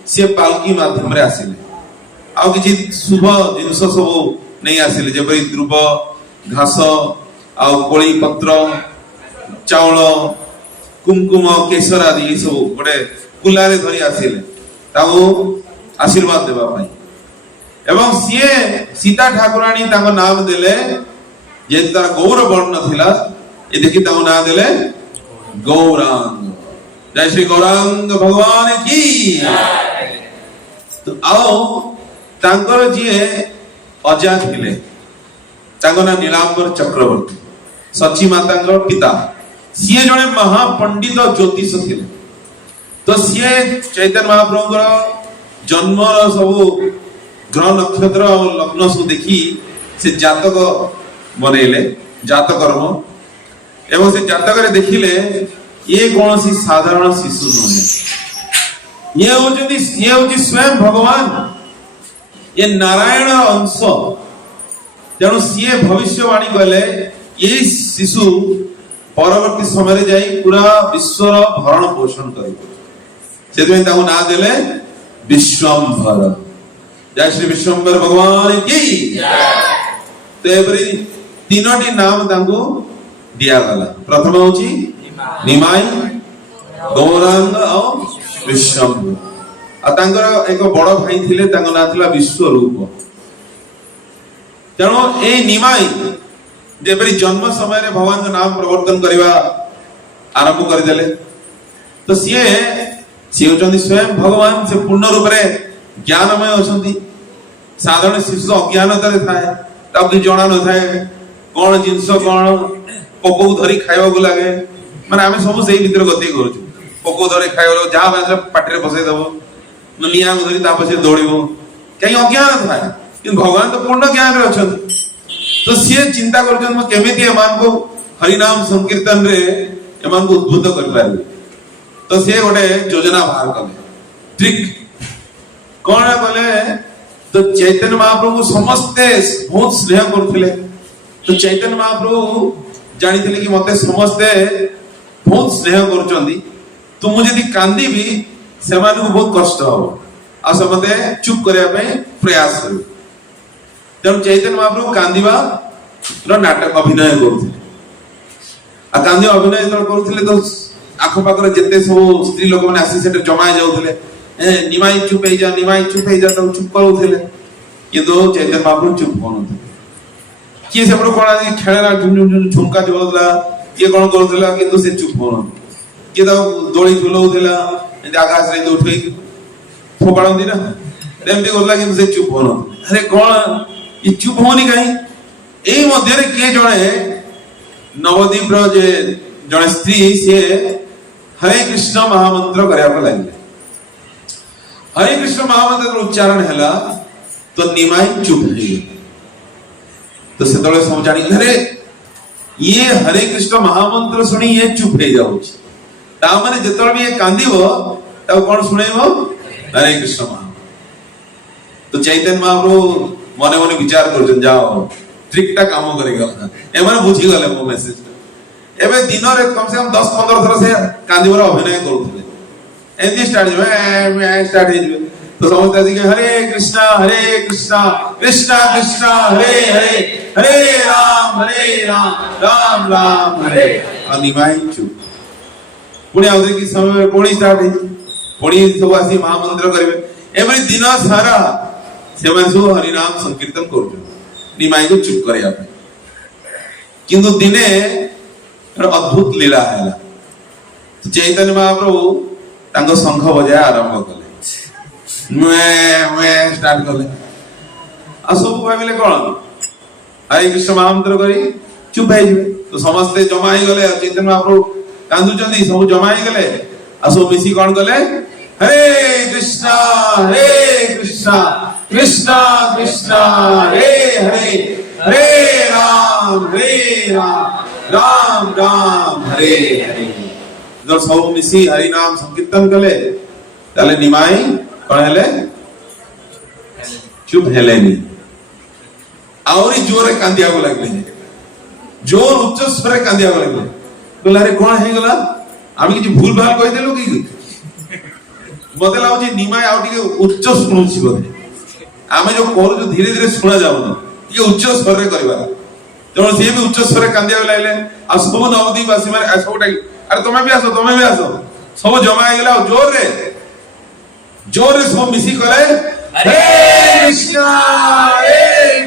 सी पालकी माध्यम रे आसिले आ किछि शुभ जिनस सब नहीं आसिले जेपरि ध्रुव घास आ कोली पत्र चाउल कुमकुम केसर आदि सब गोटे कुलारे धरी आसिले ताऊ आशीर्वाद देबा पाई एवं सीए सीता ठाकुराणी ताको नाम देले जे तार गौर वर्ण थिला ए देखि ताको नाम देले गौरांग। जय श्री गौरांग भगवान की। तो आओ तांकर जिए अजा थिले ताको ना नीलांबर चक्रवर्ती सची मातांकर पिता सीए जने महापंडित ज्योतिष थिले। तो सीए चैतन्य महाप्रभुଙ୍କର जन्म सब ग्रह नक्षत्र और लग्न सब देखी से जातक बनेले जातक कर्म एवं से जातक रे देखिले ये कौन सी साधारण शिशु नहीं ये होची स्वयं भगवान ये नारायण अंश तेणु सीए भविष्यवाणी कहले ये शिशु परवर्ती समय जाई पूरा विश्वर भरण पोषण करिबो सेतमे ताको ना देले विश्वम्भर। जय श्री विश्वम्भर भगवान की। तो एवरी तीनोटी नाम तांको दिया गला। प्रथम होची निमाई गौरांग और विश्वम्भर आ तांकर एक बड़ भाई थिले तांको ना थिला विश्वरूप। तेणु ए निमाई जेपरि जन्म समय रे भगवान का नाम प्रवर्तन करवा आरंभ कर देले तो सी होचंदी स्वयं भगवान से पूर्ण रूप रे ज्ञानमय होचंदी। साधारण शिशु अज्ञानता रे थाए ताकि जणा न थाए कोन जिंस कोन पोको धरी खाइबा को लागे माने आमे सब सेही भीतर गति करूछु पोको धरी खाइबो जा बाजरे पाटरे बसै दबो निया को धरी तापसे दौड़िबो कहीं अज्ञान थाए कि भगवान तो पूर्ण ज्ञान रे अछंती। तो सी चिंता करछन म केमिति एमान को हरि नाम संकीर्तन रे एमान को उद्बुद्ध कर पारे। तो सी गोटे योजना बाहर कले ट्रिक कौन कले तो चैतन्य महाप्रभु समस्ते बहुत स्नेह करथिले। तो चैतन्य महाप्रभु जानिथिले कि मते समस्ते बहुत स्नेह करचंदी तो मु जदी कांदी भी सेमान को बहुत कष्ट हो आ समते चुप करिया पे प्रयास करू। तेणु चैतन्य महाप्रभु कांदीबा नाटक अभिनय करथिले आ कांदी अभिनय करथिले तो आखो पाखर जेते सब स्त्री लोक माने आसी सेटे जमा जाउथिले ए निमाई चुप हे जा तो चुप करूथिले किंतु चैतन्य महाप्रभु चुप होनथिले। किए सेपरो कोन आदि खेळरा झुम झुमका जोलला किए कोन करूथिला किंतु से चुप होन किए तो दोली झुलौथिला एते आकाश रे उठै फोपाळंदी ना एमती करला किंतु से चुप होन। अरे कोन ये चुप होनी काई एई मध्य रे के जणे नवदीप रो जे जणे स्त्री से हरे कृष्ण महामंत्र करया को लागिले। हरे कृष्ण महामंत्र रो उच्चारण हैला तो निमाई चुप हे तो से तळे समझानी अरे ये हरे कृष्ण महामंत्र सुनी ये चुप हे जाउ ता माने जेतळ भी ये कांदीबो ता कोन सुनेबो हरे कृष्ण महामंत्र। तो चैतन्य महाप्रभु मने मने विचार करजन जाओ ट्रिकटा काम करेगा एमाने बुझी गले मो मेसेज एबे दिन रे कम से कम 10-15 थर से कांदीवर अभिनय करूथले एंती स्टार्ट हे जबे तो समझते थे कि हरे कृष्णा कृष्णा कृष्णा हरे हरे हरे राम राम राम हरे अनिमाई चुप पुणी आउदे कि समय पुणी स्टार्ट हे पुणी सब आसी महामंत्र करिवे एबे दिन सारा सेवन सो हरि नाम संकीर्तन करू निमाई को चुप करिया किंतु दिने अद्भुत लीला हैला। तो चैतन्य महाप्रभु तांको शंख बजाय आरंभ कले मैं स्टार्ट कले आ सब भाबिले कोन हरे कृष्ण महामंत्र करी चुप हे जिवे तो समस्त जमा ही गले चैतन्य महाप्रभु कांदु चंदी सब जमा ही गले आ सब मिसी कोन कले हरे कृष्णा कृष्णा कृष्णा हरे हरे हरे राम राम राम हरे हरे जब सब मिसी हरि नाम संकीर्तन कले ताले निमाई कोन हेले चुप हेलेनी आउरी जोरे कांदिया को लागले जोर उच्च स्वर कांदिया को लागले बोला रे कोन हे गला আমি কিছু ভুল ভাল কইদেলু কি মতে লাগুଛି নিমাই ଆଉ ଟିକେ ଉଚ୍ଚ ଶୁଣୁଛି ବୋଧେ ଆମେ ଯୋଉ କରୁଛୁ ଧୀରେ ଧୀରେ ଶୁଣା ଯାଉନି ଟିକେ ଉଚ୍ଚ ସ୍ୱରରେ କରିବା ତେଣୁ ସିଏ ବି ଉଚ୍ଚ ସ୍ୱରରେ କାନ୍ଦିବାକୁ ଲାଗିଲେ ଆଉ ସବୁ ନବଦ୍ୱୀପବାସୀ ମାନେ ସବୁଟା ଆରେ ତମେ ବି ଆସ ସବୁ ଜମା ହେଇଗଲା ଆଉ ଜୋରରେ ସବୁ ମିଶି କଲେ ହରେ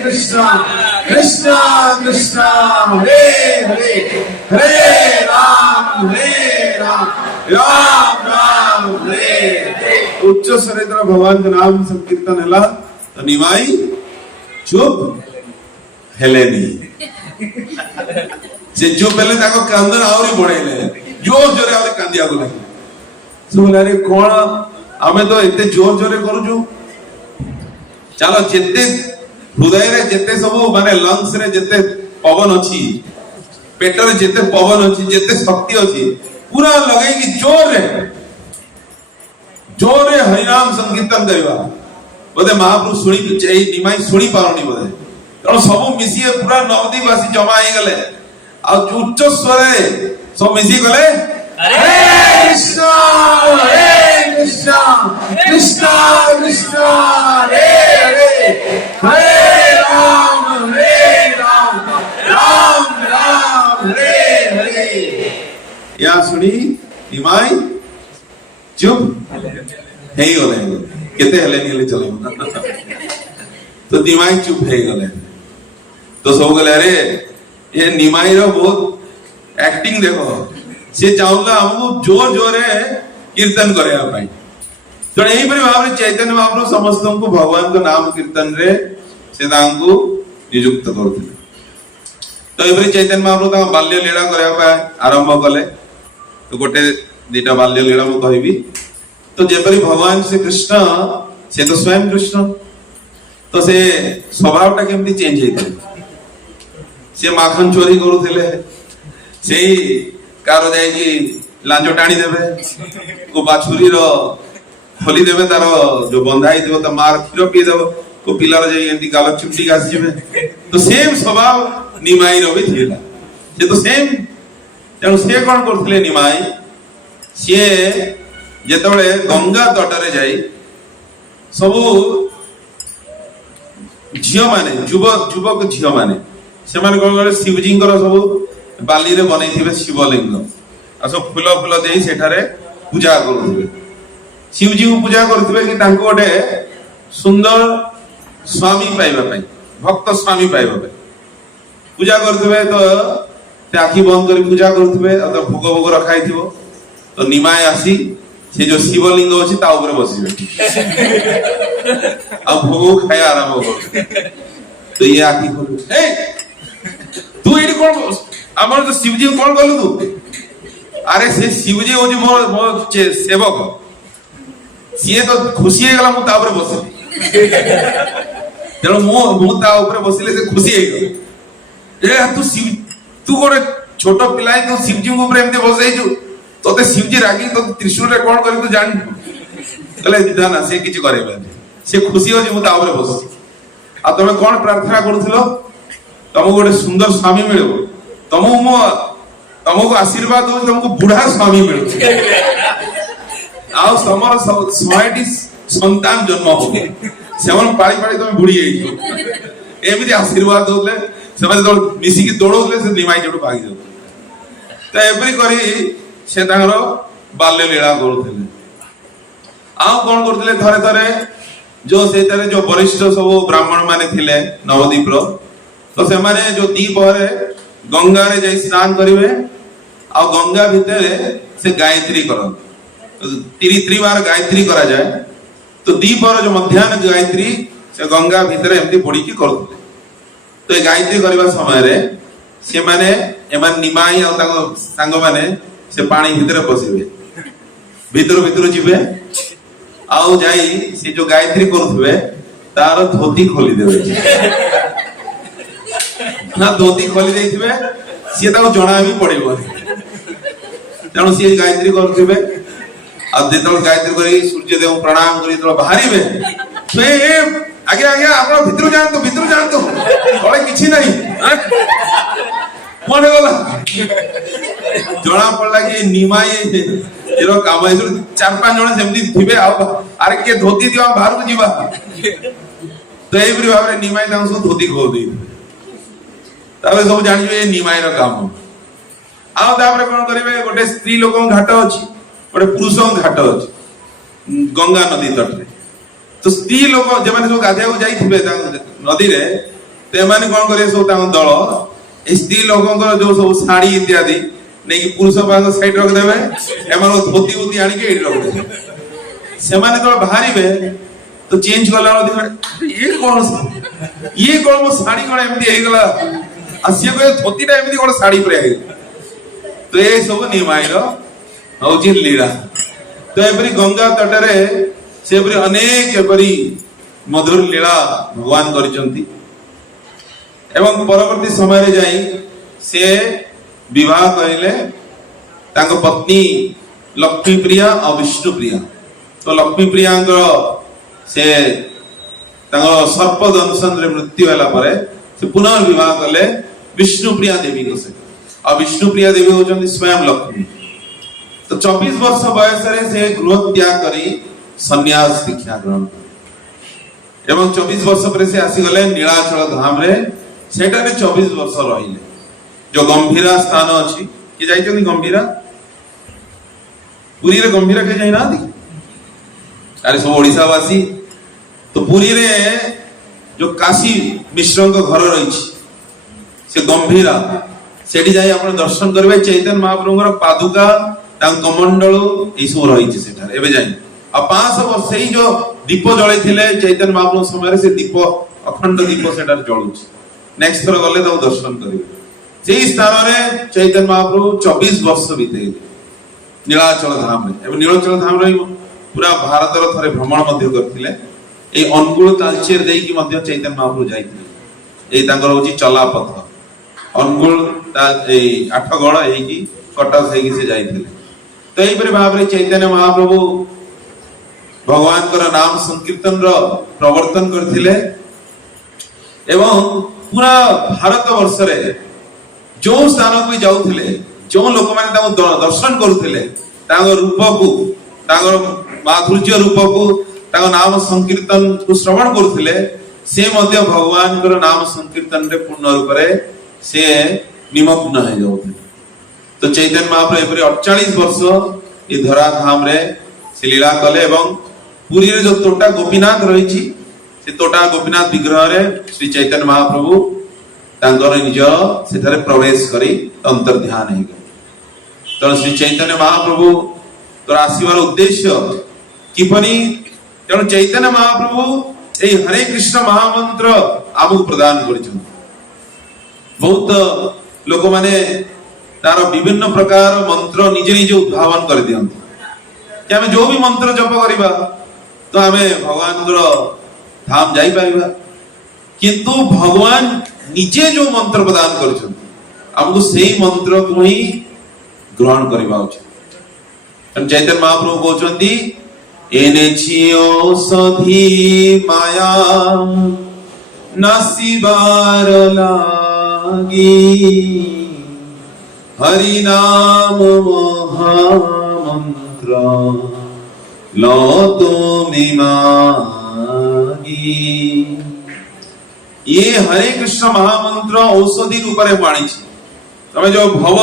କୃଷ୍ଣ କୃଷ୍ଣ କୃଷ୍ଣ ହରେ ହରେ ହରେ ରାମ राम राम हरे उच्च स्वरे द्वारा भगवान का नाम संकीर्तन हैला तो निमाई चुप हेलेनी से चुप हेले ताको कांदन आवरी बढेले जोर जोरे आवरी कांदिया को लागे सुलारे कोण हमें तो इतने जोर जोरे करूछु चलो जेते हृदय रे जेते सब माने लंग्स रे जेते पवन अछि पेट रे जेते पवन अछि जेते शक्ति अछि पूरा लगे कि जोर रे हरिनाम संकीर्तन करवा बोधे महाप्रभु सुनी निमाई सुनी पारनी बोधे तेणु सब मिसी पूरा नवद्वीपवासी जमा हो गले आ उच्च स्वर सब मिसी गले हरे कृष्ण कृष्ण कृष्ण हरे हरे हरे राम राम राम हरे हरे या सुनी निमाई चुप है ही गले केते हले नहीं चले तो निमाई चुप है गले तो सब गले अरे ये निमाई रो बहुत एक्टिंग देखो से चाहुला हमको जोर जोरे कीर्तन करे पाई तो यही पर भाव चैतन्य महाप्रभु समस्त को भगवान का नाम कीर्तन रे से तांको नियुक्त करथिले तो एपरि चैतन्य महाप्रभु ता बाल्य लीला करे पाए आरंभ कले तो गोटे दीटा बाल्य लीला मु कहबी तो जेपरि भगवान श्री कृष्ण से तो स्वयं कृष्ण तो से स्वभावटा केमती चेंज हेते से माखन चोरी करूथिले सेही कार जाय कि लांजो टाणी देबे को बाछुरी रो खोली देबे तार जो बंधाई देबो त मार खीरो पी देबो को पिलार जाय एंती गाल चिमटी गास जेबे तो सेम स्वभाव निमाई रो भी थिला से तो सेम तेणु सी कौन करथिले निमाई सी जेतबेले गंगा तटरे जाई सबु झियो माने युवक झियो माने से माने कोन करे शिवजी कर सबु बाली रे बनै थिबे शिवलिंग आ सब फूल देई सेठारे पूजा करूथिबे शिवजी को पूजा करूथिबे कि तांको ओडे सुंदर स्वामी पाइबा पई भक्त स्वामी पाइबा पई पूजा करूथिबे तो आखि बंद कर पूजा करूथिबे तो भोग भोग रखाई थिबो तो निमाय आसी से जो शिवलिंग अछि ता ऊपर बसिबे अब भोग खाय आरंभ कर तो ये आखि खोल ए तू एडी कोन हमर तो शिवजी कोन कहलु तू अरे से शिवजी हो जो मो सेवक सीए तो खुशी हे गला मु ता ऊपर बसिली तेणु मु ता ऊपर बसिले से खुशी हे गला ए तू शिव तू गोटे छोट पिलाई तो शिवजी को प्रेम दे बसई छु तोते शिवजी रागी तो त्रिशूल रे कोन करी तू जान कहले ना से किछ करेबे से खुशी हो जे मु ता ऊपर बस आ तमे कोन प्रार्थना करथलो तमको गोटे सुंदर स्वामी मिलबो तमको आशीर्वाद हो तुमको बुढ़ा स्वामी मिलु आउ समर समाइटी संतान जन्म हो सेवन पाळी पाळी तमे बुढ़ी हेइ एमिति आशीर्वाद होले सेमाने तो मिसी की दौड़ोले से निमाई जोड़ भागी जाउ त एपरि करी से तांगर बाल्य लीला करूथिले आ कोन करथिले थरे थरे जो सेतरे जो वरिष्ठ सब ब्राह्मण माने थिले नवद्वीप रो तो से माने जो दीप हरे गंगा रे जाई स्नान करिवे आ गंगा भितरे से गायत्री करन तीन बार गायत्री करा जाए तो दीपर जो मध्याह्न गायत्री से गंगा भितरे एमती पड़ी की करथले तो ए गायत्री करबा समय रे से माने एमान निमाई आ ताको संग माने से पानी भितरे पसिबे भितर जिबे आउ जाई से जो गायत्री करथबे तार धोती खोली देबे ना धोती खोली देथिबे से ताको जणा भी पड़िबो तेणु सी गायत्री करथिबे अब जेतल गायत्री करी सूर्य देव प्रणाम करी तो बाहरीबे से आगे आगे आपण भितर जान तो तळे किछि नाही कोन गला जना पड़ला कि निमाई एरो काम है 4-5 जण सेमती थिबे आरे के धोती दिवा बाहर को जीवा तो एभरी भाबरे निमाई तांसु धोती खो दी ताबे सब जानि जे निमाई रो काम आ ताबरे कोन करिवे गोटे स्त्री लोकन घाट अछि गोटे पुरुषन घाट अछि गंगा नदी तट रे तो स्त्री लोक जे माने सब गाधिया को जाई थिबे नदी रे ते माने कोन करे सब तांग दल ए स्त्री लोकन जो सब साड़ी इत्यादि नहीं कि पुरुष भाग साइड रख देबे एमन धोती उती आनी के एडी रख देबे से माने तो बाहरीबे तो चेंज करला ये कौन मो साड़ी कोन एमदी हे गला असिया को धोतीटा एमदी कोन साड़ी पर हे तो ए सब निमाई रो होची लीला तो एपरी गंगा तटरे से एपरी अनेक एपरी मधुर लीला भगवान करिसंती एवं परवर्ती समय रे जाई से विवाह कइले तांको पत्नी लक्ष्मी प्रिया और विष्णु प्रिया तो लक्ष्मी प्रिया से सर्प दंशन रे मृत्यु होला परे से पुनः विवाह कले विष्णु प्रिया देवी को से और विष्णु प्रिया देवी होचंदी स्वयं लक्ष्मी तो 24 वर्ष बयस रे से गृह त्याग करी सन्यास दीक्षा ग्रहण एवं 24 वर्ष पर से आसी गले नीलाचल धाम रे सेटा रे 24 वर्ष रहिले जो गंभीरा स्थान अछि कि जाइछन गंभीरा पुरी रे गंभीरा के जाई ना दी अरे सब ओडिसा वासी तो पुरी रे जो काशी मिश्र को घर रही से गंभीरा सेठी जाई आपण दर्शन करबे चैतन्य महाप्रभुर पादुका तांग कमंडल ए सब रही सेठार एबे जाई आ 500 वर्ष ही जो दीप जळे थिले चैतन्य महाप्रभु समय से दीप अखंड दीप सेठार जळुछ नेक्स्ट थर गले तो दर्शन करिवे सेही स्थान रे चैतन्य महाप्रभु 24 वर्ष बीते नीलाचल धाम रे एवं नीलाचल धाम रे पूरा भारत रो थरे भ्रमण मध्य करथिले ए अनुकूल तालचेर देई कि मध्य चैतन्य महाप्रभु जाइथिले ए तांकर होची चला पथ अनुकूल ता ए 8 गण हेई कि कटक हेई कि से जाइथिले तो एई परे भाव रे चैतन्य महाप्रभु भगवान कर नाम संकीर्तन रो प्रवर्तन करथिले एवं पूरा भारत वर्ष रे जो स्थान को जाउथिले जो लोक माने ताको दर्शन करूथिले ताको रूप को ताको माधुर्य रूप को ताको नाम संकीर्तन को श्रवण करूथिले से मध्य भगवान कर नाम संकीर्तन रे पूर्ण रूप रे से निमग्न हो जाउथिले तो चैतन्य महाप्रभु एपरि 48 वर्ष ए धरा धाम रे से लीला कले एवं पुरी रे जो तोटा गोपीनाथ रहिछि से तोटा गोपीनाथ विग्रह रे श्री चैतन्य महाप्रभु तांकर निज सेठारे प्रवेश करी अंतर ध्यान हे तो श्री चैतन्य महाप्रभु तो आसीबार उद्देश्य किपरि तेणु चैतन्य महाप्रभु ए हरे कृष्ण महामंत्र आमु प्रदान करिछन बहुत लोक माने तार विभिन्न प्रकार मंत्र निजे निजे उद्भावन कर दियंती कि हमें जो भी मंत्र जप करिबा तो हमें भगवान को धाम जाई परिबा किंतु भगवान निजे जो मंत्र प्रदान करछन हमको सेही मंत्र को ही ग्रहण करबा उचित चैतन्य महाप्रभु कहउछंती एने छियो सधी माया नसीबार लागी हरि नाम महामंत्र लो तुमि मागी ये हरे कृष्ण महामंत्र औषधि रूप रे पाणी छी तमे जो भव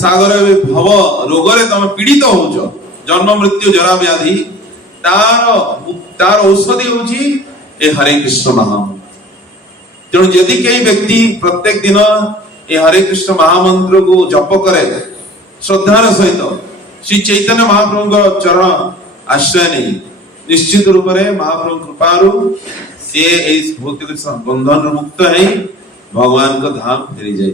सागर में भव रोग रे तमे पीड़ित होउछो जन्म मृत्यु जरा व्याधि तार औषधि होची ए हरे कृष्ण महामंत्र तेणु यदि कई व्यक्ति प्रत्येक दिन ए हरे कृष्ण महामंत्र को जप करे श्रद्धार सहित श्री चैतन्य महाप्रभु चरण आश्रय नहीं निश्चित रूप रे महाप्रभु कृपारु से इस भौतिक बंधन मुक्त है भगवान को धाम फेरी जाए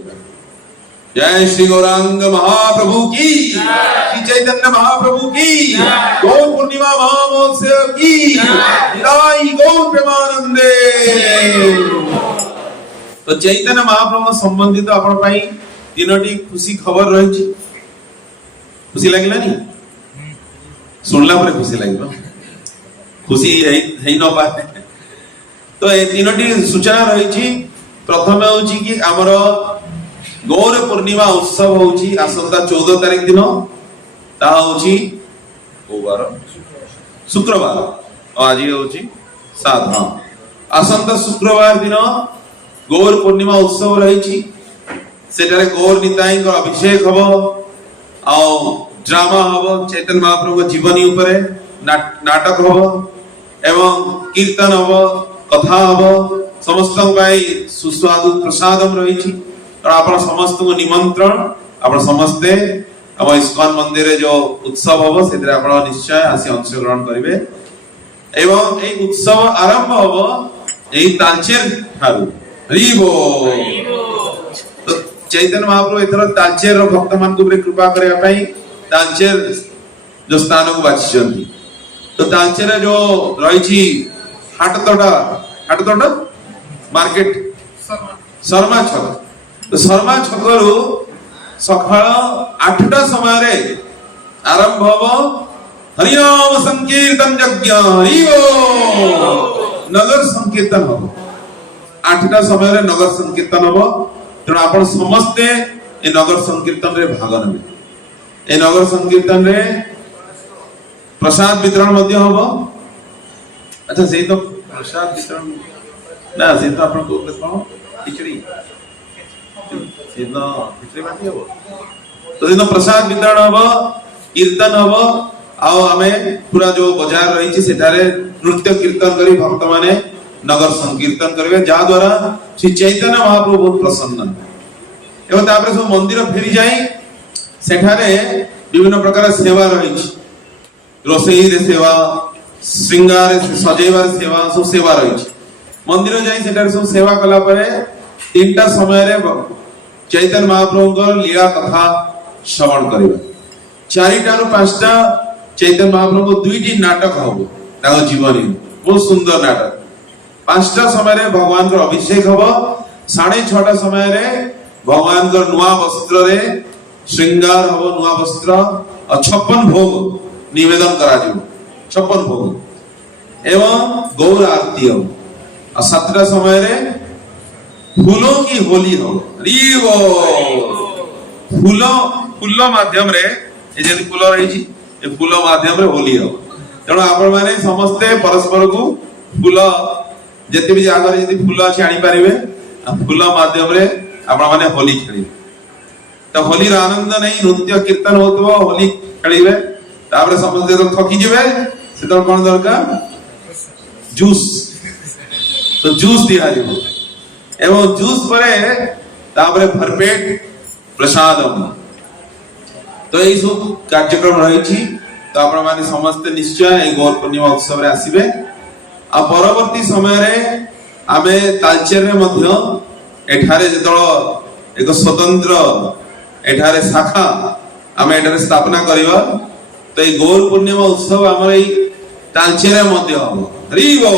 जय श्री गौरांग महाप्रभु की श्री चैतन्य महाप्रभु की गौर पूर्णिमा महामहोत्सव की जय गौर प्रेमानंदे तो चैतन्य महाप्रभु संबंधित आपण पई तीनोटी खुशी खबर रही खुशी लागिला नी सुनला पर खुशी लागिलो खुशी है न पाए तो ए तीनोटी सूचना रही प्रथम होची कि हमर गौर पूर्णिमा उत्सव होची आसंता 14 तारिख दिन ता होची शुक्रवार आज होची 7 हां आसंता शुक्रवार दिन गौर पूर्णिमा उत्सव रही सेटारे गौर निताई को अभिषेक हबो आ ड्रामा हबो चैतन्य महाप्रभु को जीवनी उपरे नाटक हबो एवं कीर्तन हबो कथा हबो समस्त सुस्वादु प्रसादम रही आपण समस्त को निमंत्रण आपण समस्ते हम इस्कॉन मंदिर जो उत्सव हबो सेतरे आपण निश्चय आसी अंशग्रहण करिवे एवं ए उत्सव आरंभ हबो एई तालचेर थारु हरिबो तो चैतन्य महाप्रभु एथर तालचेर रो भक्त मान को कृपा करया पई तालचेर जो स्थान को बाछिसंती तो तालचेर जो रही हाट तोटा मार्केट शर्मा छक तो शर्मा छकरू सकाळ 8टा समय रे आरंभ हबो हरिनाम संकीर्तन यज्ञ हरिओ नगर संकीर्तन हबो 8टा समय रे नगर संकीर्तन हबो तेणु आपण समस्ते ए नगर संकीर्तन रे भाग नेबे ए नगर संकीर्तन रे प्रसाद वितरण मध्य हबो अच्छा सेही तो प्रसाद वितरण ना सेही तो आपण को कोन खिचड़ी सेनो खिचड़ी बाटी हबो तो सेनो प्रसाद वितरण हबो कीर्तन हबो आउ हमें पूरा जो बाजार रही सेठारे नृत्य कीर्तन करी भक्त माने नगर संकीर्तन करबे जा द्वारा श्री चैतन्य महाप्रभु बहुत प्रसन्न एवं तापर सब मंदिर फेरी जाई सेठारे विभिन्न प्रकार सेवा रही रोसई रे सेवा श्रृंगार सजेवार सेवा सब सेवा रही मंदिर जाई सेठारे सब सेवा कला परे 3टा समय रे चैतन्य महाप्रभु को लीला कथा श्रवण करिबा 4टा रु 5टा चैतन्य महाप्रभु को 2टी नाटक हबो ताको जीवनी बहुत सुंदर नाटक 5टा समय रे भगवान को अभिषेक हबो 6:30 समय रे भगवान को नुआ वस्त्र रे श्रृंगार हबो नुआ वस्त्र और 56 भोग निवेदन करा जिवो 56 भोग एवं गौर आरती हो और 7टा समय रे फूलों की होली हो रीवो फूल माध्यम रे ए जदी फूल रही छी ए फूल माध्यम रे होली हो तेणु आपण माने समस्ते परस्पर को फूल जति भी आगर जदी फूल अछि आनी पारिबे फूल माध्यम रे आपण माने होली खेलिबे तो होली रो आनंद नहीं नृत्य कीर्तन होतबो होली खेलिबे तापर समझे तो थकी जिवे से तो कोन दरकार जूस तो जूस दिया जिवो एवं जूस परे तापर भरपेट प्रसादम तो यही सब कार्यक्रम रही छी तो आपण माने समस्त निश्चय ए गौर पूर्णिमा उत्सव रे आसीबे आ परवर्ती समय रे आमे तालचेर रे मध्य एठारे जेतळ एक स्वतंत्र एठारे शाखा आमे एठारे स्थापना करिवा तो ए गौर पूर्णिमा उत्सव हमर ए तालचेर रे मध्य हो हरिओ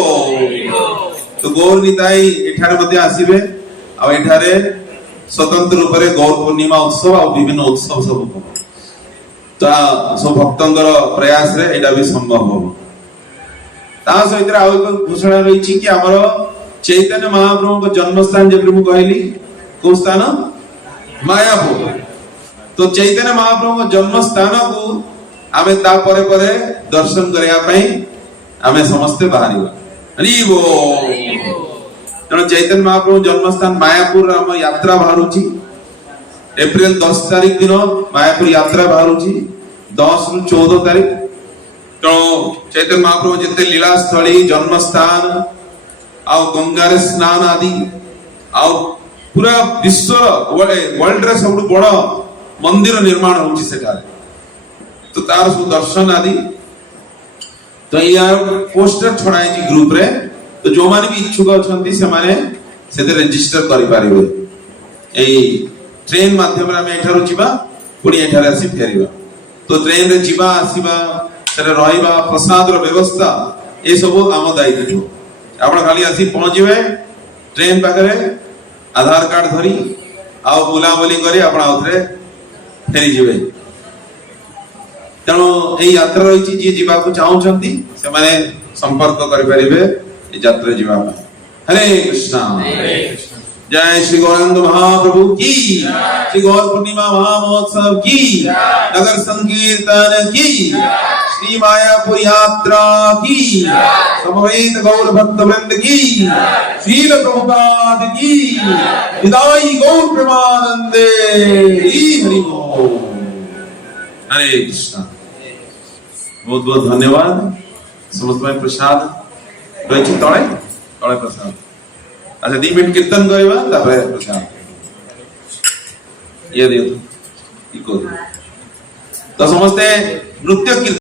तो गौर निताई एठारे मध्य आसीबे आ एठारे स्वतंत्र रूप रे गौर पूर्णिमा उत्सव आ विभिन्न उत्सव सब हो ता सब भक्तंगर प्रयास रे एटा भी संभव हो ता सहित आ घोषणा रही छी कि हमर चैतन्य महाप्रभु को जन्म स्थान जे प्रभु कहली को स्थान मायापुर तो चैतन्य महाप्रभु को जन्म स्थान को आमे ता परे परे दर्शन करिया पई आमे समस्त बाहरिबा हरिबो तेणु चैतन्य महाप्रभु जन्म स्थान मायापुर हम यात्रा बाहरुची एप्रिल 10 तारिख दिन मायापुर यात्रा बाहरुची 10 रु 14 तारिख तो चैतन्य महाप्रभु जते लीला स्थली जन्म स्थान आ गंगा रे स्नान आदि आ पूरा विश्व वर्ल्ड रे सब बड़ मंदिर निर्माण होची सेठारे तो तार सब दर्शन आदि तो यार पोस्टर छड़ाई जी ग्रुप रे तो जो माने भी इच्छुक अछंती से माने सेते रजिस्टर करि पारिबे एई ट्रेन माध्यम रे हम एठारो जिबा पुनी एठारे आसी फेरिबा तो ट्रेन रे जिबा आसीबा सेरे रहिबा प्रसाद रो व्यवस्था ए सब आम दायित्व आपण खाली आसी पहुंचबे ट्रेन पाखरे आधार कार्ड धरी आ बुला बोली करी आपण आउथरे फेरी जिबे तेणु एई यात्रा रही जी जीवा को चाहूछंती से माने संपर्क करि परिबे ए यात्रा जीवा हरे कृष्णा जय श्री गौरंग महाप्रभु की, श्री गौर पूर्णिमा महामहोत्सव की, नगर संकीर्तन की, श्री मायापुर यात्रा की, समवेत गौर भक्त वृंद की, शील प्रभुपाद की, विदाई गौर प्रेमानंदे हरि बोल। हरे कृष्णा। बहुत बहुत धन्यवाद। समस्त में प्रसाद रही तले तले प्रसाद। अच्छा 2 मिनट कीर्तन करवा तापर प्रसाद ये दियो तो समस्ते नृत्य कीर्तन